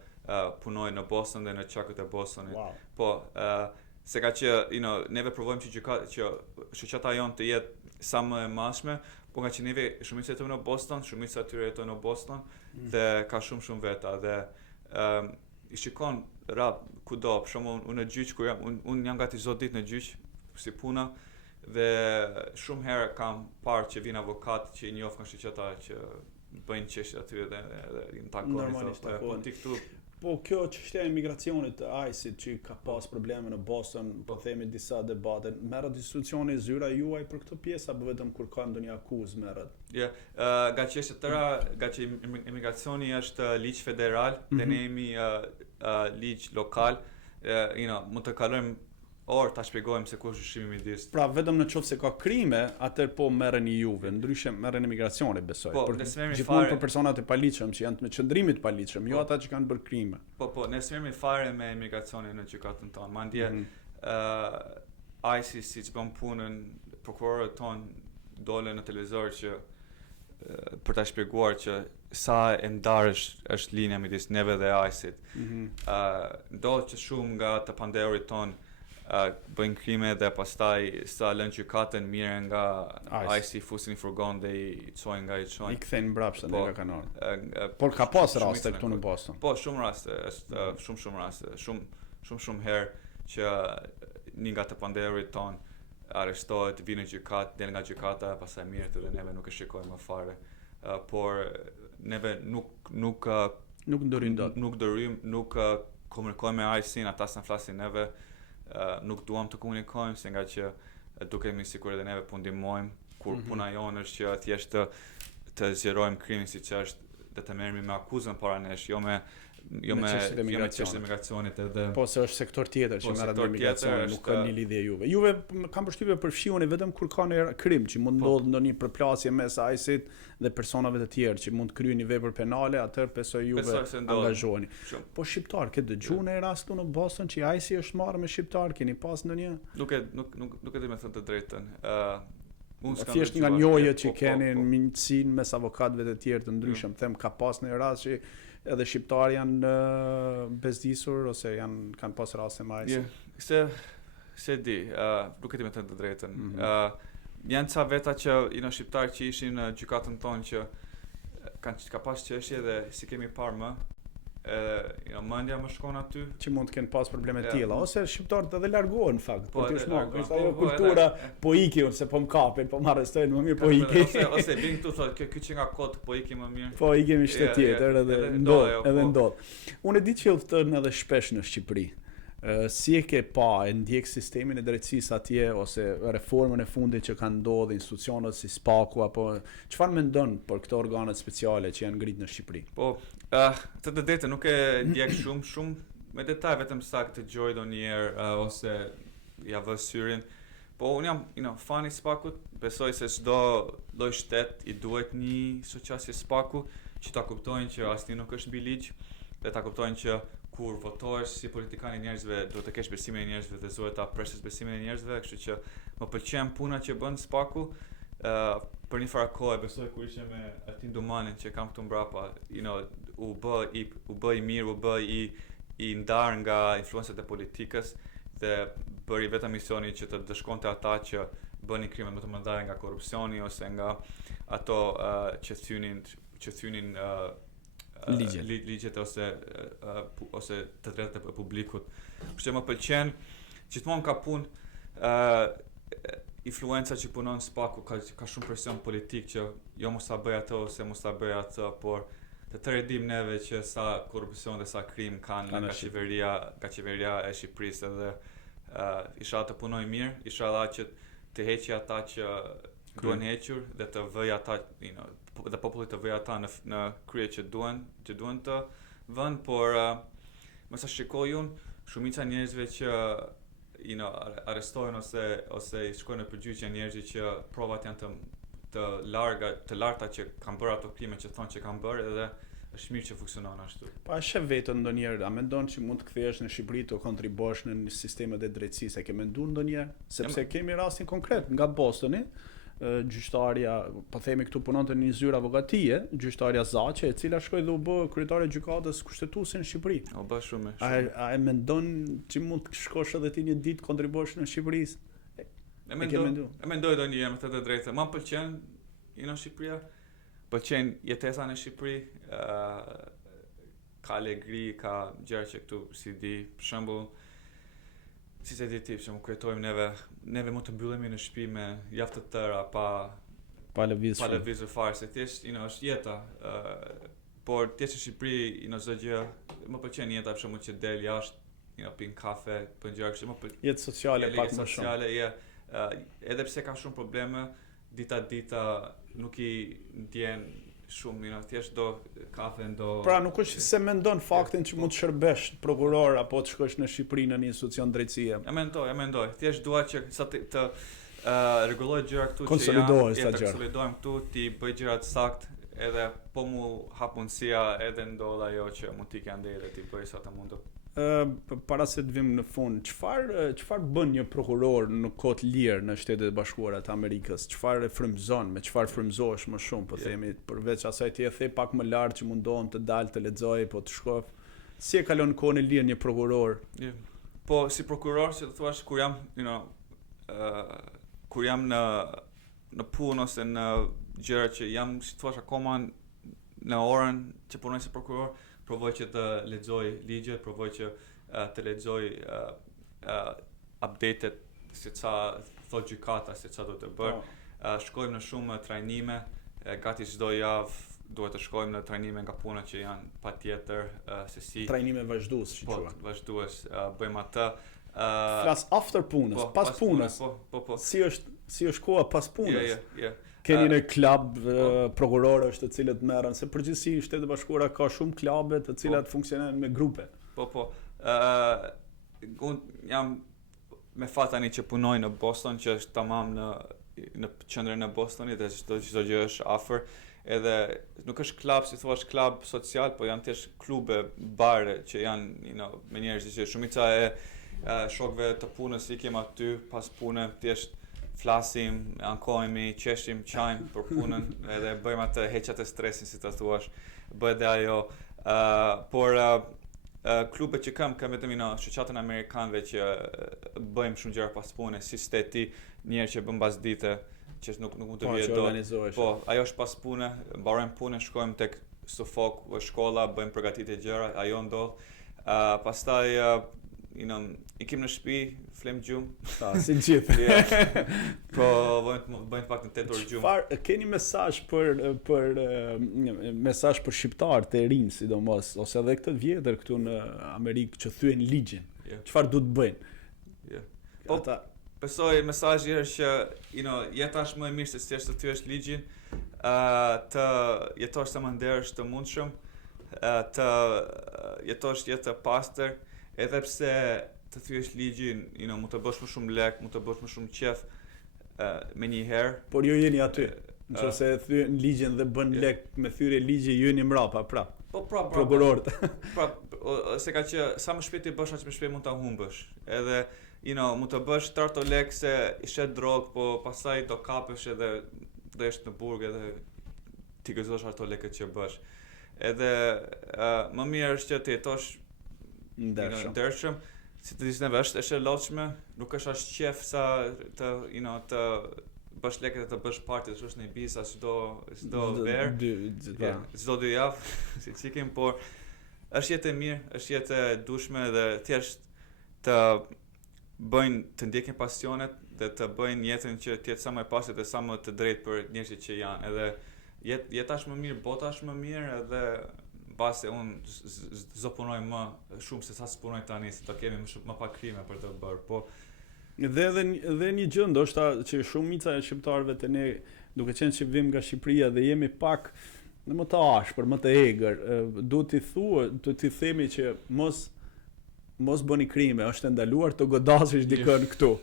punojnë në Boston dhe në çakët e Bostonit. Wow. Po, se ka që, neve provojmë që shoqata jonë të jetë sa më e mashme, po nga që neve shumica jetojnë në Boston, shumica atyre jetojnë në Boston, dhe ka shumë veta, dhe i shikon rap kudo, për shembull unë në gjyq kur unë jam gati çdo ditë në gjyq si puna, dhe shumë herë kam parë që vijnë avokatë që i njoh nga shoqata që bëjnë çështje aty dhe i takojnë po ti këtu. Po kjo çështja e imigracionit të ICE-it që ka pas probleme në Boston, po themi disa debate, merret institucioni zyra juaj për këtë pjesë apo vetëm kur ka ndonjë akuzë merret? Nga çështja tëra, nga që imigracioni është ligj federal, dhe ne jemi ligj lokal, mund të kalojmë orë ta shpjegojmë se ku është shqimi midis. Pra vetëm në qoftë se ka krime, atëherë po merreni juve, ndryshe merren imigracioni, besoj. Po, gjithmonë për personat e paligjshëm që janë me qëndrimit paligjshëm, jo ata që kanë bërë krime. Po, ne s'merremi fare me imigracionin në gjykatën tonë. Mandje ICE siç bën punën, prokurorët tonë dolën në televizor që për ta shpjeguar që sa e ndarë është linja midis neve dhe ICE-it. Ndodh që shumë nga të pandehurit tonë bëjnë krime dhe pastaj sa lënë gjykatën mirë nga ICE fusin i furgon dhe i çojnë nga i çojnë. I kthejnë mbrapsht nga kanal. Por ka pas raste këtu në Boston. Po, shumë raste, është shumë raste, shumë herë që një nga të pandehurit ton arrestohet, vinë në gjykatë, del nga gjykata, pastaj mirë dhe neve nuk e shikojmë më fare. Por neve nuk ndorim dot. Nuk komunikojmë me ICE-in, ata s'na flasin neve. Nuk duam të komunikojmë, se nga që dukemi sikur edhe neve po ndihmojmë, kur puna jonë është që thjesht të zgjerojmë krimin siç është, dhe të merremi me akuzën para nesh, jo me çështje imigracionit edhe. Po se është sektor tjetër që merret me imigracion, nuk ka një lidhje juve. Juve kanë përshtypje përfshihuni vetëm kur ka një krim që mund ndodh ndonjë përplasje mes ICE-it dhe personave të tjerë që mund të kryejnë një vepër penale, atëherë besoj juve angazhoheni. Po shqiptar, ke dëgjuar në rast në Boston që ICE është marrë me shqiptar, keni pas ndonjë? Nuk e di me thënë të drejtën. Thjesht nga njohjet që keni në miqësinë mes avokatëve të tjerë të ndryshëm, them ka pas në rast që edhe shqiptar janë bezdisur ose kanë pas raste me ICE. Se di, nuk e di me thënë të drejtën. Janë ca veta që shqiptar që ishin në gjykatën tonë që ka pas çështje dhe si kemi parë më, mendja më shkon aty që mund të kenë pas probleme të tilla ose shqiptarët edhe largohen në fakt. Po është ajo kultura po iki ose po mkapin, po më arrestojnë më mirë po iki. Ose vin këtu thotë kjo që nga kot po iki më mirë. Po ikemi shtet tjetër edhe ndodh. Unë e di që udhtën edhe shpesh në Shqipëri. Si e ke pa, e ndjek sistemin e drejtësisë atje ose reformën e fundit që kanë ndodhur institucionet si SPAKU apo çfarë mendon për këto organet speciale që janë ngritur në Shqipëri? Po, të drejtë nuk e ndjek shumë me detaj, vetëm sa të dëgjoj ndonjëherë ose ja vë syrin. Po unë jam fan i SPAKut, besoj se çdo lloj shtet i duhet një shoqatësi SPAKU që ta kuptojnë që asnjë nuk është mbi ligj, dhe ta kuptojnë që kur votohesh si politikan i njerëzve, duhet të kesh besimin e njerëzve dhe duhet ta preshësh besimin e njerëzve, kështu që më pëlqen puna që bën SPAKU. Për një farë kohë besoj kur ishte me Altin Dumanin që kam këtu mbrapa, u bë i mirë, u bë i ndar nga influencat e politikës dhe bëri vetëm misioni që të dëshkonte ata që bënin krime më të mëdha nga korrupsioni ose nga ato që thynin ligjet ose të drejtat e publikut. Kështu që më pëlqen, gjithmonë ka punë influenca që punon SPAKU, ka shumë presion politik që jo mos ta bëj ato ose mos ta bëj atë, por të tërë dim neve që sa korrupsion dhe sa krim kanë nga qeveria e Shqipërisë, edhe isha të punoj mirë, isha që të heqi ata që duhen hequr dhe të vëj ata, dhe populli të vëj ata në krye që duhen të vënë, por më sa shikoj unë, shumica njerëzve që arrestohen ose i shkojnë në përgjigje njerëz që provat janë të larta që kanë bërë ato krime që thonë që kanë bërë, edhe është mirë që funksionon ashtu. Pa shef vetën ndonjëherë, a mendon që mund të kthehesh në Shqipëri të kontribosh në sistemet e drejtësisë? E ke menduar ndonjëherë? Sepse kemi rastin konkret nga Bostoni, gjyqtarja, po themi këtu punonte në një zyrë avokatie, gjyqtarja Zaçe, e cila shkoi dhe u bë kryetare e gjykatës kushtetuese në Shqipëri. O bë shumë. A e mendon që mund të shkosh edhe ti një ditë kontribosh në Shqipëri? E mendoj ndonjëherë, me të drejtë. Ma pëlqen Shqipëria. Pëlqen jetesa në Shqipëri, ka alegri, ka gjëra që këtu si di, për shembull, si se di ti, që më kujtojmë neve mund të mbyllemi në shtëpi me javë të tëra pa lëvizur fare, se thjesht është jeta. Por thjesht në Shqipëri, çdo gjë, më pëlqen jeta, për shembull që del jashtë, pin kafe, bën gjëra kështu, jetë sociale pak më shumë. Edhe pse ka shumë probleme, dita nuk i ndjen shumë, thjesht do kafe, do... Pra nuk është se mendon faktin që mund të shërbesh prokuror apo të shkosh në Shqipëri në një institucion drejtësie. E mendoj. Thjesht dua që sa të rregulloj gjëra këtu, konsolidohem këtu, ti bëj gjërat saktë, edhe po mu hap mundësia, edhe ndodh ajo që mund t'i kanë dhe ti bëj sa të mundu. Para se të vim në fund, çfarë bën një prokuror në kohë të lirë në Shtetet e Bashkuara të Amerikës? Çfarë frymëzon, me çfarë frymëzohesh më shumë, po themi, përveç asaj ti e the pak më lart që mundohem të dal të lexoj, po të shkof. Si e kalon kohën e lirë një prokuror? Po si prokuror, si të thuash, kur jam, kur jam në punë ose në gjëra që jam, si të thuash, akoma në orën që punoj si prokuror, provoj që të lexoj ligjet, provoj që të lexoj updated se ça thot gjykata, se ça do të bëj. Shkojmë në shumë trajnime, gati çdo javë duhet të shkojmë në trajnime nga puna që janë patjetër se si trajnime vazhdues, si thua. Po, vazhdues, bëjmë atë. Flas after punës, pas punës. Po. Si është koha pas punës? Yeah. Keni në klub prokurorësh të cilët merren, se përgjithësi Shtetet e Bashkuara ka shumë klube të cilat funksionojnë me grupe. Po. Unë jam me fat tani që punoj në Boston, që është tamam në qendrën e Bostonit, dhe çdo gjë është afër. Edhe nuk është klub, si thua, klub social, po janë thjesht klube, bare që janë, me njerëz që shumica e shokëve të punës ikim aty pas punës, thjesht flasim, ankohemi, qeshim, qajm për punën, edhe bëjmë atë heqat e stresin, si të thuash, bëhet dhe ajo. Por klube që kam vetëm shoqatën amerikanëve që bëjmë shumë gjëra pas punës, si steti, njerë që bëm bas dite, që nuk mund të vjetë do. Po, ajo është pas punë, mbarojmë punën, shkojmë tek Suffolk, shkolla, bëjmë përgatitje gjëra, ajo ndodh. Pastaj ikim në shtëpi, flem gjumë. Si gjithë. Po, bëjmë pak në 8 orë gjumë. Keni mesazh për shqiptarët e rinj, sidomos, ose edhe këtë vjetër këtu në Amerikë që thyen ligjin. Çfarë duhet të bëjnë? Po, besoj mesazhi është që jeta është më e mirë se thjesht të thyesh ligjin, të jetosh sa më ndershëm, të mundshëm, të jetosh jetë të pastër. Edhe pse të thyesh ligjin, mund të bësh më shumë lek, mund të bësh më shumë qef me një herë. Por ju jeni aty, nëse thyen ligjin dhe bën lek me thyrje ligji, ju jeni mbrapa, prap. Po, prap. Prokurorët. Prap, se ka që sa më shpejt i bësh, aq më shpejt mund ta humbësh. Edhe, mund të bësh tarto lek se i shet drog, po pastaj do kapesh edhe do jesh në burg edhe ti gëzosh ato lekët që bësh. Edhe më mirë është që të jetosh ndershëm, si të disneve është e lodhshme, nuk është as qef sa të bësh lekët e të bësh party, të shosh në Ibiza çdo verë, çdo 2 javë, si cikim, por është jetë e mirë, është jetë e dushme dhe thjesht të ndjekin pasionet dhe të bëjnë jetën që të jetë sa më e pastër dhe sa më të drejtë për njerëzit që janë. Edhe jeta është më mirë, bota është më mirë, edhe base unë zdo punoj më shumë se sa s'punoj tani, se të kemi më pak krime për të bërë, po... Dhe një gjë ndoshta që shumica e shqiptarëve të ne, duke qenë që vim nga Shqipëria dhe jemi pak më të ashpër, më të egër, duhet t'i themi që mos bëni krime, është ndaluar të godasësh dikën këtu.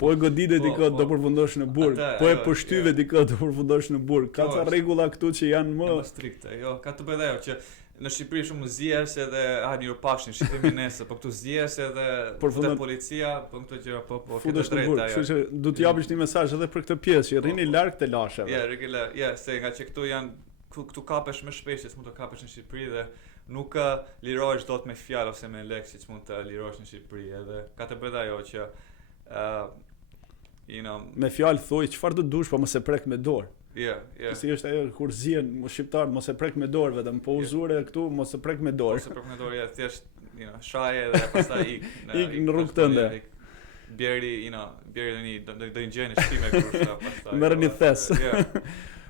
Po e godite dikë do përfundosh në burg, po e përshtyve dikë do përfundosh në burg. Ka ca rregulla këtu që janë më strikte. Jo, ka të bëjë ajo që në Shqipëri shumë zjerës edhe një pashni, shqipimi nesë, po këtu zjerës edhe të policia, po këtu gjëra, po këtë drejta. Kështu që du t'japish një mesazh edhe për këtë pjesë, që rrini larg të lasheve. Se nga që këtu janë, këtu kapesh më shpesh, që s'mund të kapesh në Shqipëri dhe nuk lirohesh dot me fjalë ose me lekë siç mund të lirohesh në Shqipëri, edhe ka të bëjë ajo që me fjalë thuaj çfarë do dush, po mos e prek me dorë. Si është ajo kur zihen shqiptarët mos e prek me dorë vetëm, po uzure këtu mos e prek me dorë. Mos e prek me dorë, thjesht, shaje dhe pastaj ik në rrugë tënde. Bjeri, bjeri do një gjë në shtëpi me grusha pastaj. Merrni thes.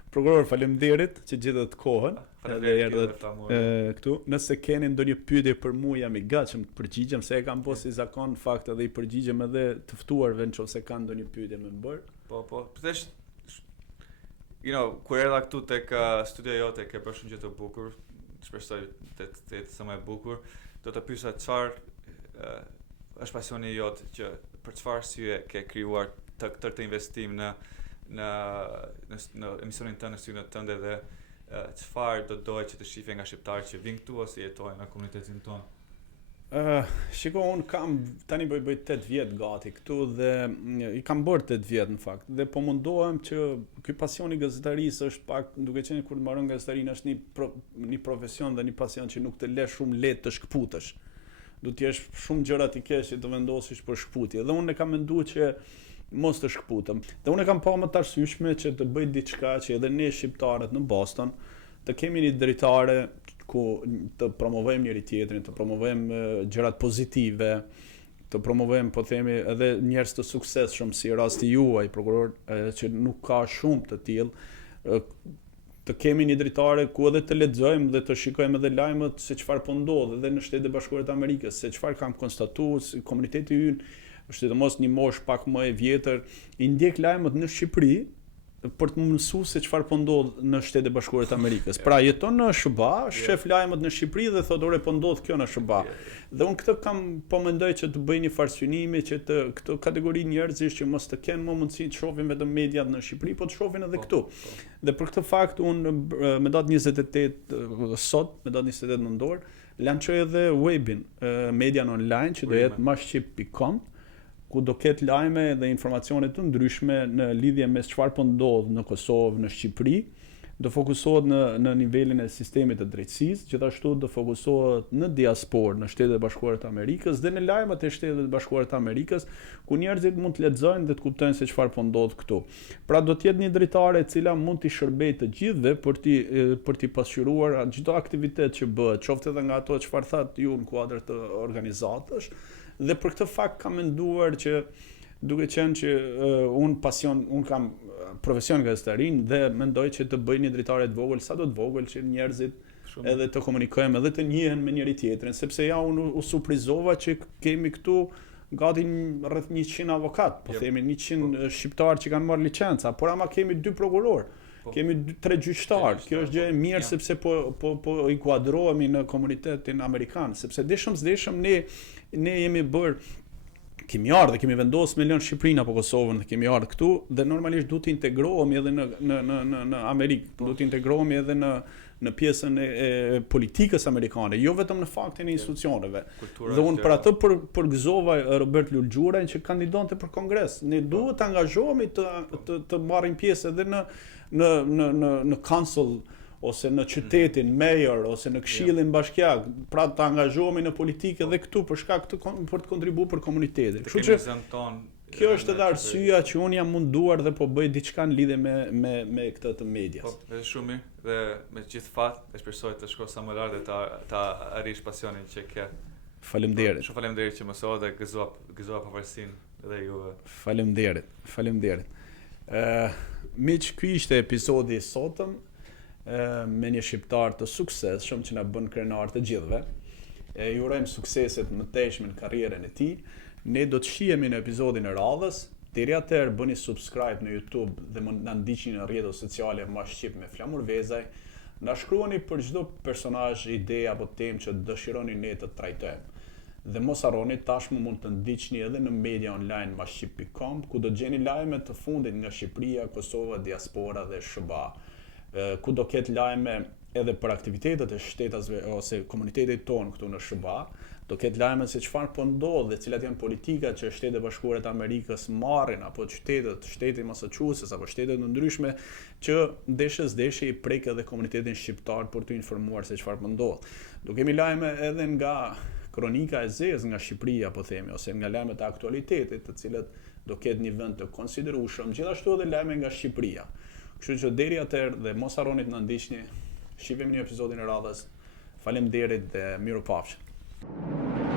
Prokuror, faleminderit që gjetët kohën edhe erdhët këtu. Nëse keni ndonjë pyetje për mua, jam i gatshëm të përgjigjem, se e kam pas si zakon fakt edhe i përgjigjem edhe të ftuarve nëse kanë ndonjë pyetje më bër. Po, thjesht kur erdha këtu tek studia jote ke bërë shumë gjë të bukur, shpresoj të jetë sa më e bukur. Do të pyesa çfarë është pasioni jot, që për çfarë arsye ke krijuar këtë investim në emisionin tënd, në studion tënd, dhe çfarë do doje që të shihje nga shqiptarët që vinë këtu ose jetojnë në komunitetin tonë? Shiko, unë kam tani bëj 8 vjet gati këtu dhe i kam bërë 8 vjet në fakt, dhe po mundohem që ky pasion i gazetarisë është pak, duke qenë kur mbaron gazetarinë është një profesion dhe një pasion që nuk të le shumë lehtë të shkputesh. Do të jesh shumë gjëra të keq që të vendosish për shkputje. Dhe unë kam menduar që mos të shkputem. Dhe unë kam pa më të arsyeshme që të bëj diçka që edhe ne shqiptarët në Boston të kemi një dritare ku të promovojmë njëri tjetrin, të promovojmë gjërat pozitive, të promovojmë, po themi, edhe njerëz të suksesshëm si rasti juaj, prokuror, që nuk ka shumë të tillë. Të kemi një dritare ku edhe të lexojmë dhe të shikojmë edhe lajmet se çfarë po ndodh edhe në Shtetet e Bashkuara të Amerikës, se çfarë kam konstatuar, si komuniteti ynë, sidomos një moshë pak më e vjetër, i ndjek lajmet në Shqipëri për të mësuar se çfarë po ndodh në Shtetet e Bashkuara të Amerikës. Pra jeton në SBA, shef lajmet në Shqipëri dhe thotë ore po ndodh kjo në SBA. Dhe unë këtë po mendoj që të bëj një farsynimi që këtë kategori njerëzish që mos të kenë më mundësi të shohin vetëm mediat në Shqipëri, po të shohin edhe këtu. Dhe për këtë fakt unë me datë 28 sot, me datë 28 nëntor, lançoj edhe webin Median Online, që do jetë mashqip.com, ku do ketë lajme dhe informacione të ndryshme në lidhje me çfarë po ndodh në Kosovë, në Shqipëri. Do fokusohet në nivelin e sistemit të drejtësisë, gjithashtu do fokusohet në diasporë, në Shtetet e Bashkuara të Amerikës dhe në lajmet e Shtetet e Bashkuara të Amerikës, ku njerëzit mund të lexojnë dhe të kuptojnë se çfarë po ndodh këtu. Pra do të jetë një dritare e cila mund t'i shërbejë të gjithëve për t'i pasqyruar çdo aktivitet që bëhet, qoftë edhe nga ato çfarë thatë ju në kuadër të organizatës. Dhe për këtë fakt kam menduar që duke qenë që unë kam profesion gazetarin dhe mendoj që të bëj një dritare të vogël, sa do të vogël që njerëzit edhe të komunikojmë edhe të njihen me njëri tjetrin, sepse ja unë u surprizova që kemi këtu gati rreth 100 avokat, po themi 100 shqiptarë që kanë marrë licenca, por ama kemi 2 prokurorë. Kemi 3 gjyqtarë. Kjo është gjë e mirë sepse po inkuadrohemi në komunitetin amerikan, sepse deshëm ne jemi kemi ardhur dhe kemi vendosur me lënë Shqipërinë apo Kosovën, dhe kemi ardhur këtu dhe normalisht duhet të integrohemi edhe në Amerikë, duhet të integrohemi edhe në pjesën e politikës amerikane, jo vetëm në faktin e institucioneve. Dhe unë për atë përgëzova Robert Lulgjurajn që kandidonte për Kongres. Ne duhet të angazhohemi të marrim pjesë edhe në council ose në qytetin, mayor ose në këshillin bashkiak, pra të angazhohemi në politikë edhe këtu për shkak për të kontribuar për komunitetin. Kështu që kjo është edhe arsyeja që unë jam munduar dhe po bëj diçka në lidhje me këtë të medias. Po, është shumë mirë dhe me gjithë fat e shpresoj të shkosh sa më lart dhe ta arrish pasionin që ke. Faleminderit. Shumë faleminderit që mësova dhe gëzova pavarësinë dhe juve. Faleminderit. Miq, ky ishte episodi i sotëm me një shqiptar të suksesshëm që na bën krenar të gjithëve. Ju urojmë sukseset më tejshme në karrierën e tij. Ne do të shihemi në episodin e radhës. Deri atëherë bëni subscribe në YouTube dhe na ndiqni në rrjetet sociale Mashqip me Flamur Vezaj. Na shkruani për çdo personazh, ide apo temë që dëshironi ne të trajtojmë. Dhe mos harroni, tashmë mund të ndiqni edhe në media online mashqip.com, ku do gjeni lajme të fundit nga Shqipëria, Kosova, diaspora dhe SBA. Ku do ketë lajme edhe për aktivitetet e shtetasve ose komunitetit tonë këtu në SBA, do ketë lajme se çfarë po ndodh dhe cilat janë politikat që Shtetet Bashkuara të Amerikës marrin, apo shteti Massachusetts apo shtetet të ndryshme që ndeshje i prek edhe komunitetin shqiptar për të informuar se çfarë po ndodh. Do kemi lajme edhe nga kronika e zezë nga Shqipëria, po themi, ose nga lajmet e aktualitetit, të cilët do ketë një vend të konsiderueshëm, gjithashtu edhe lajme nga Shqipëria. Kështu që deri atëherë dhe mos harroni të na ndiqni. Shihemi në episodin e radhës. Faleminderit dhe mirupafshim.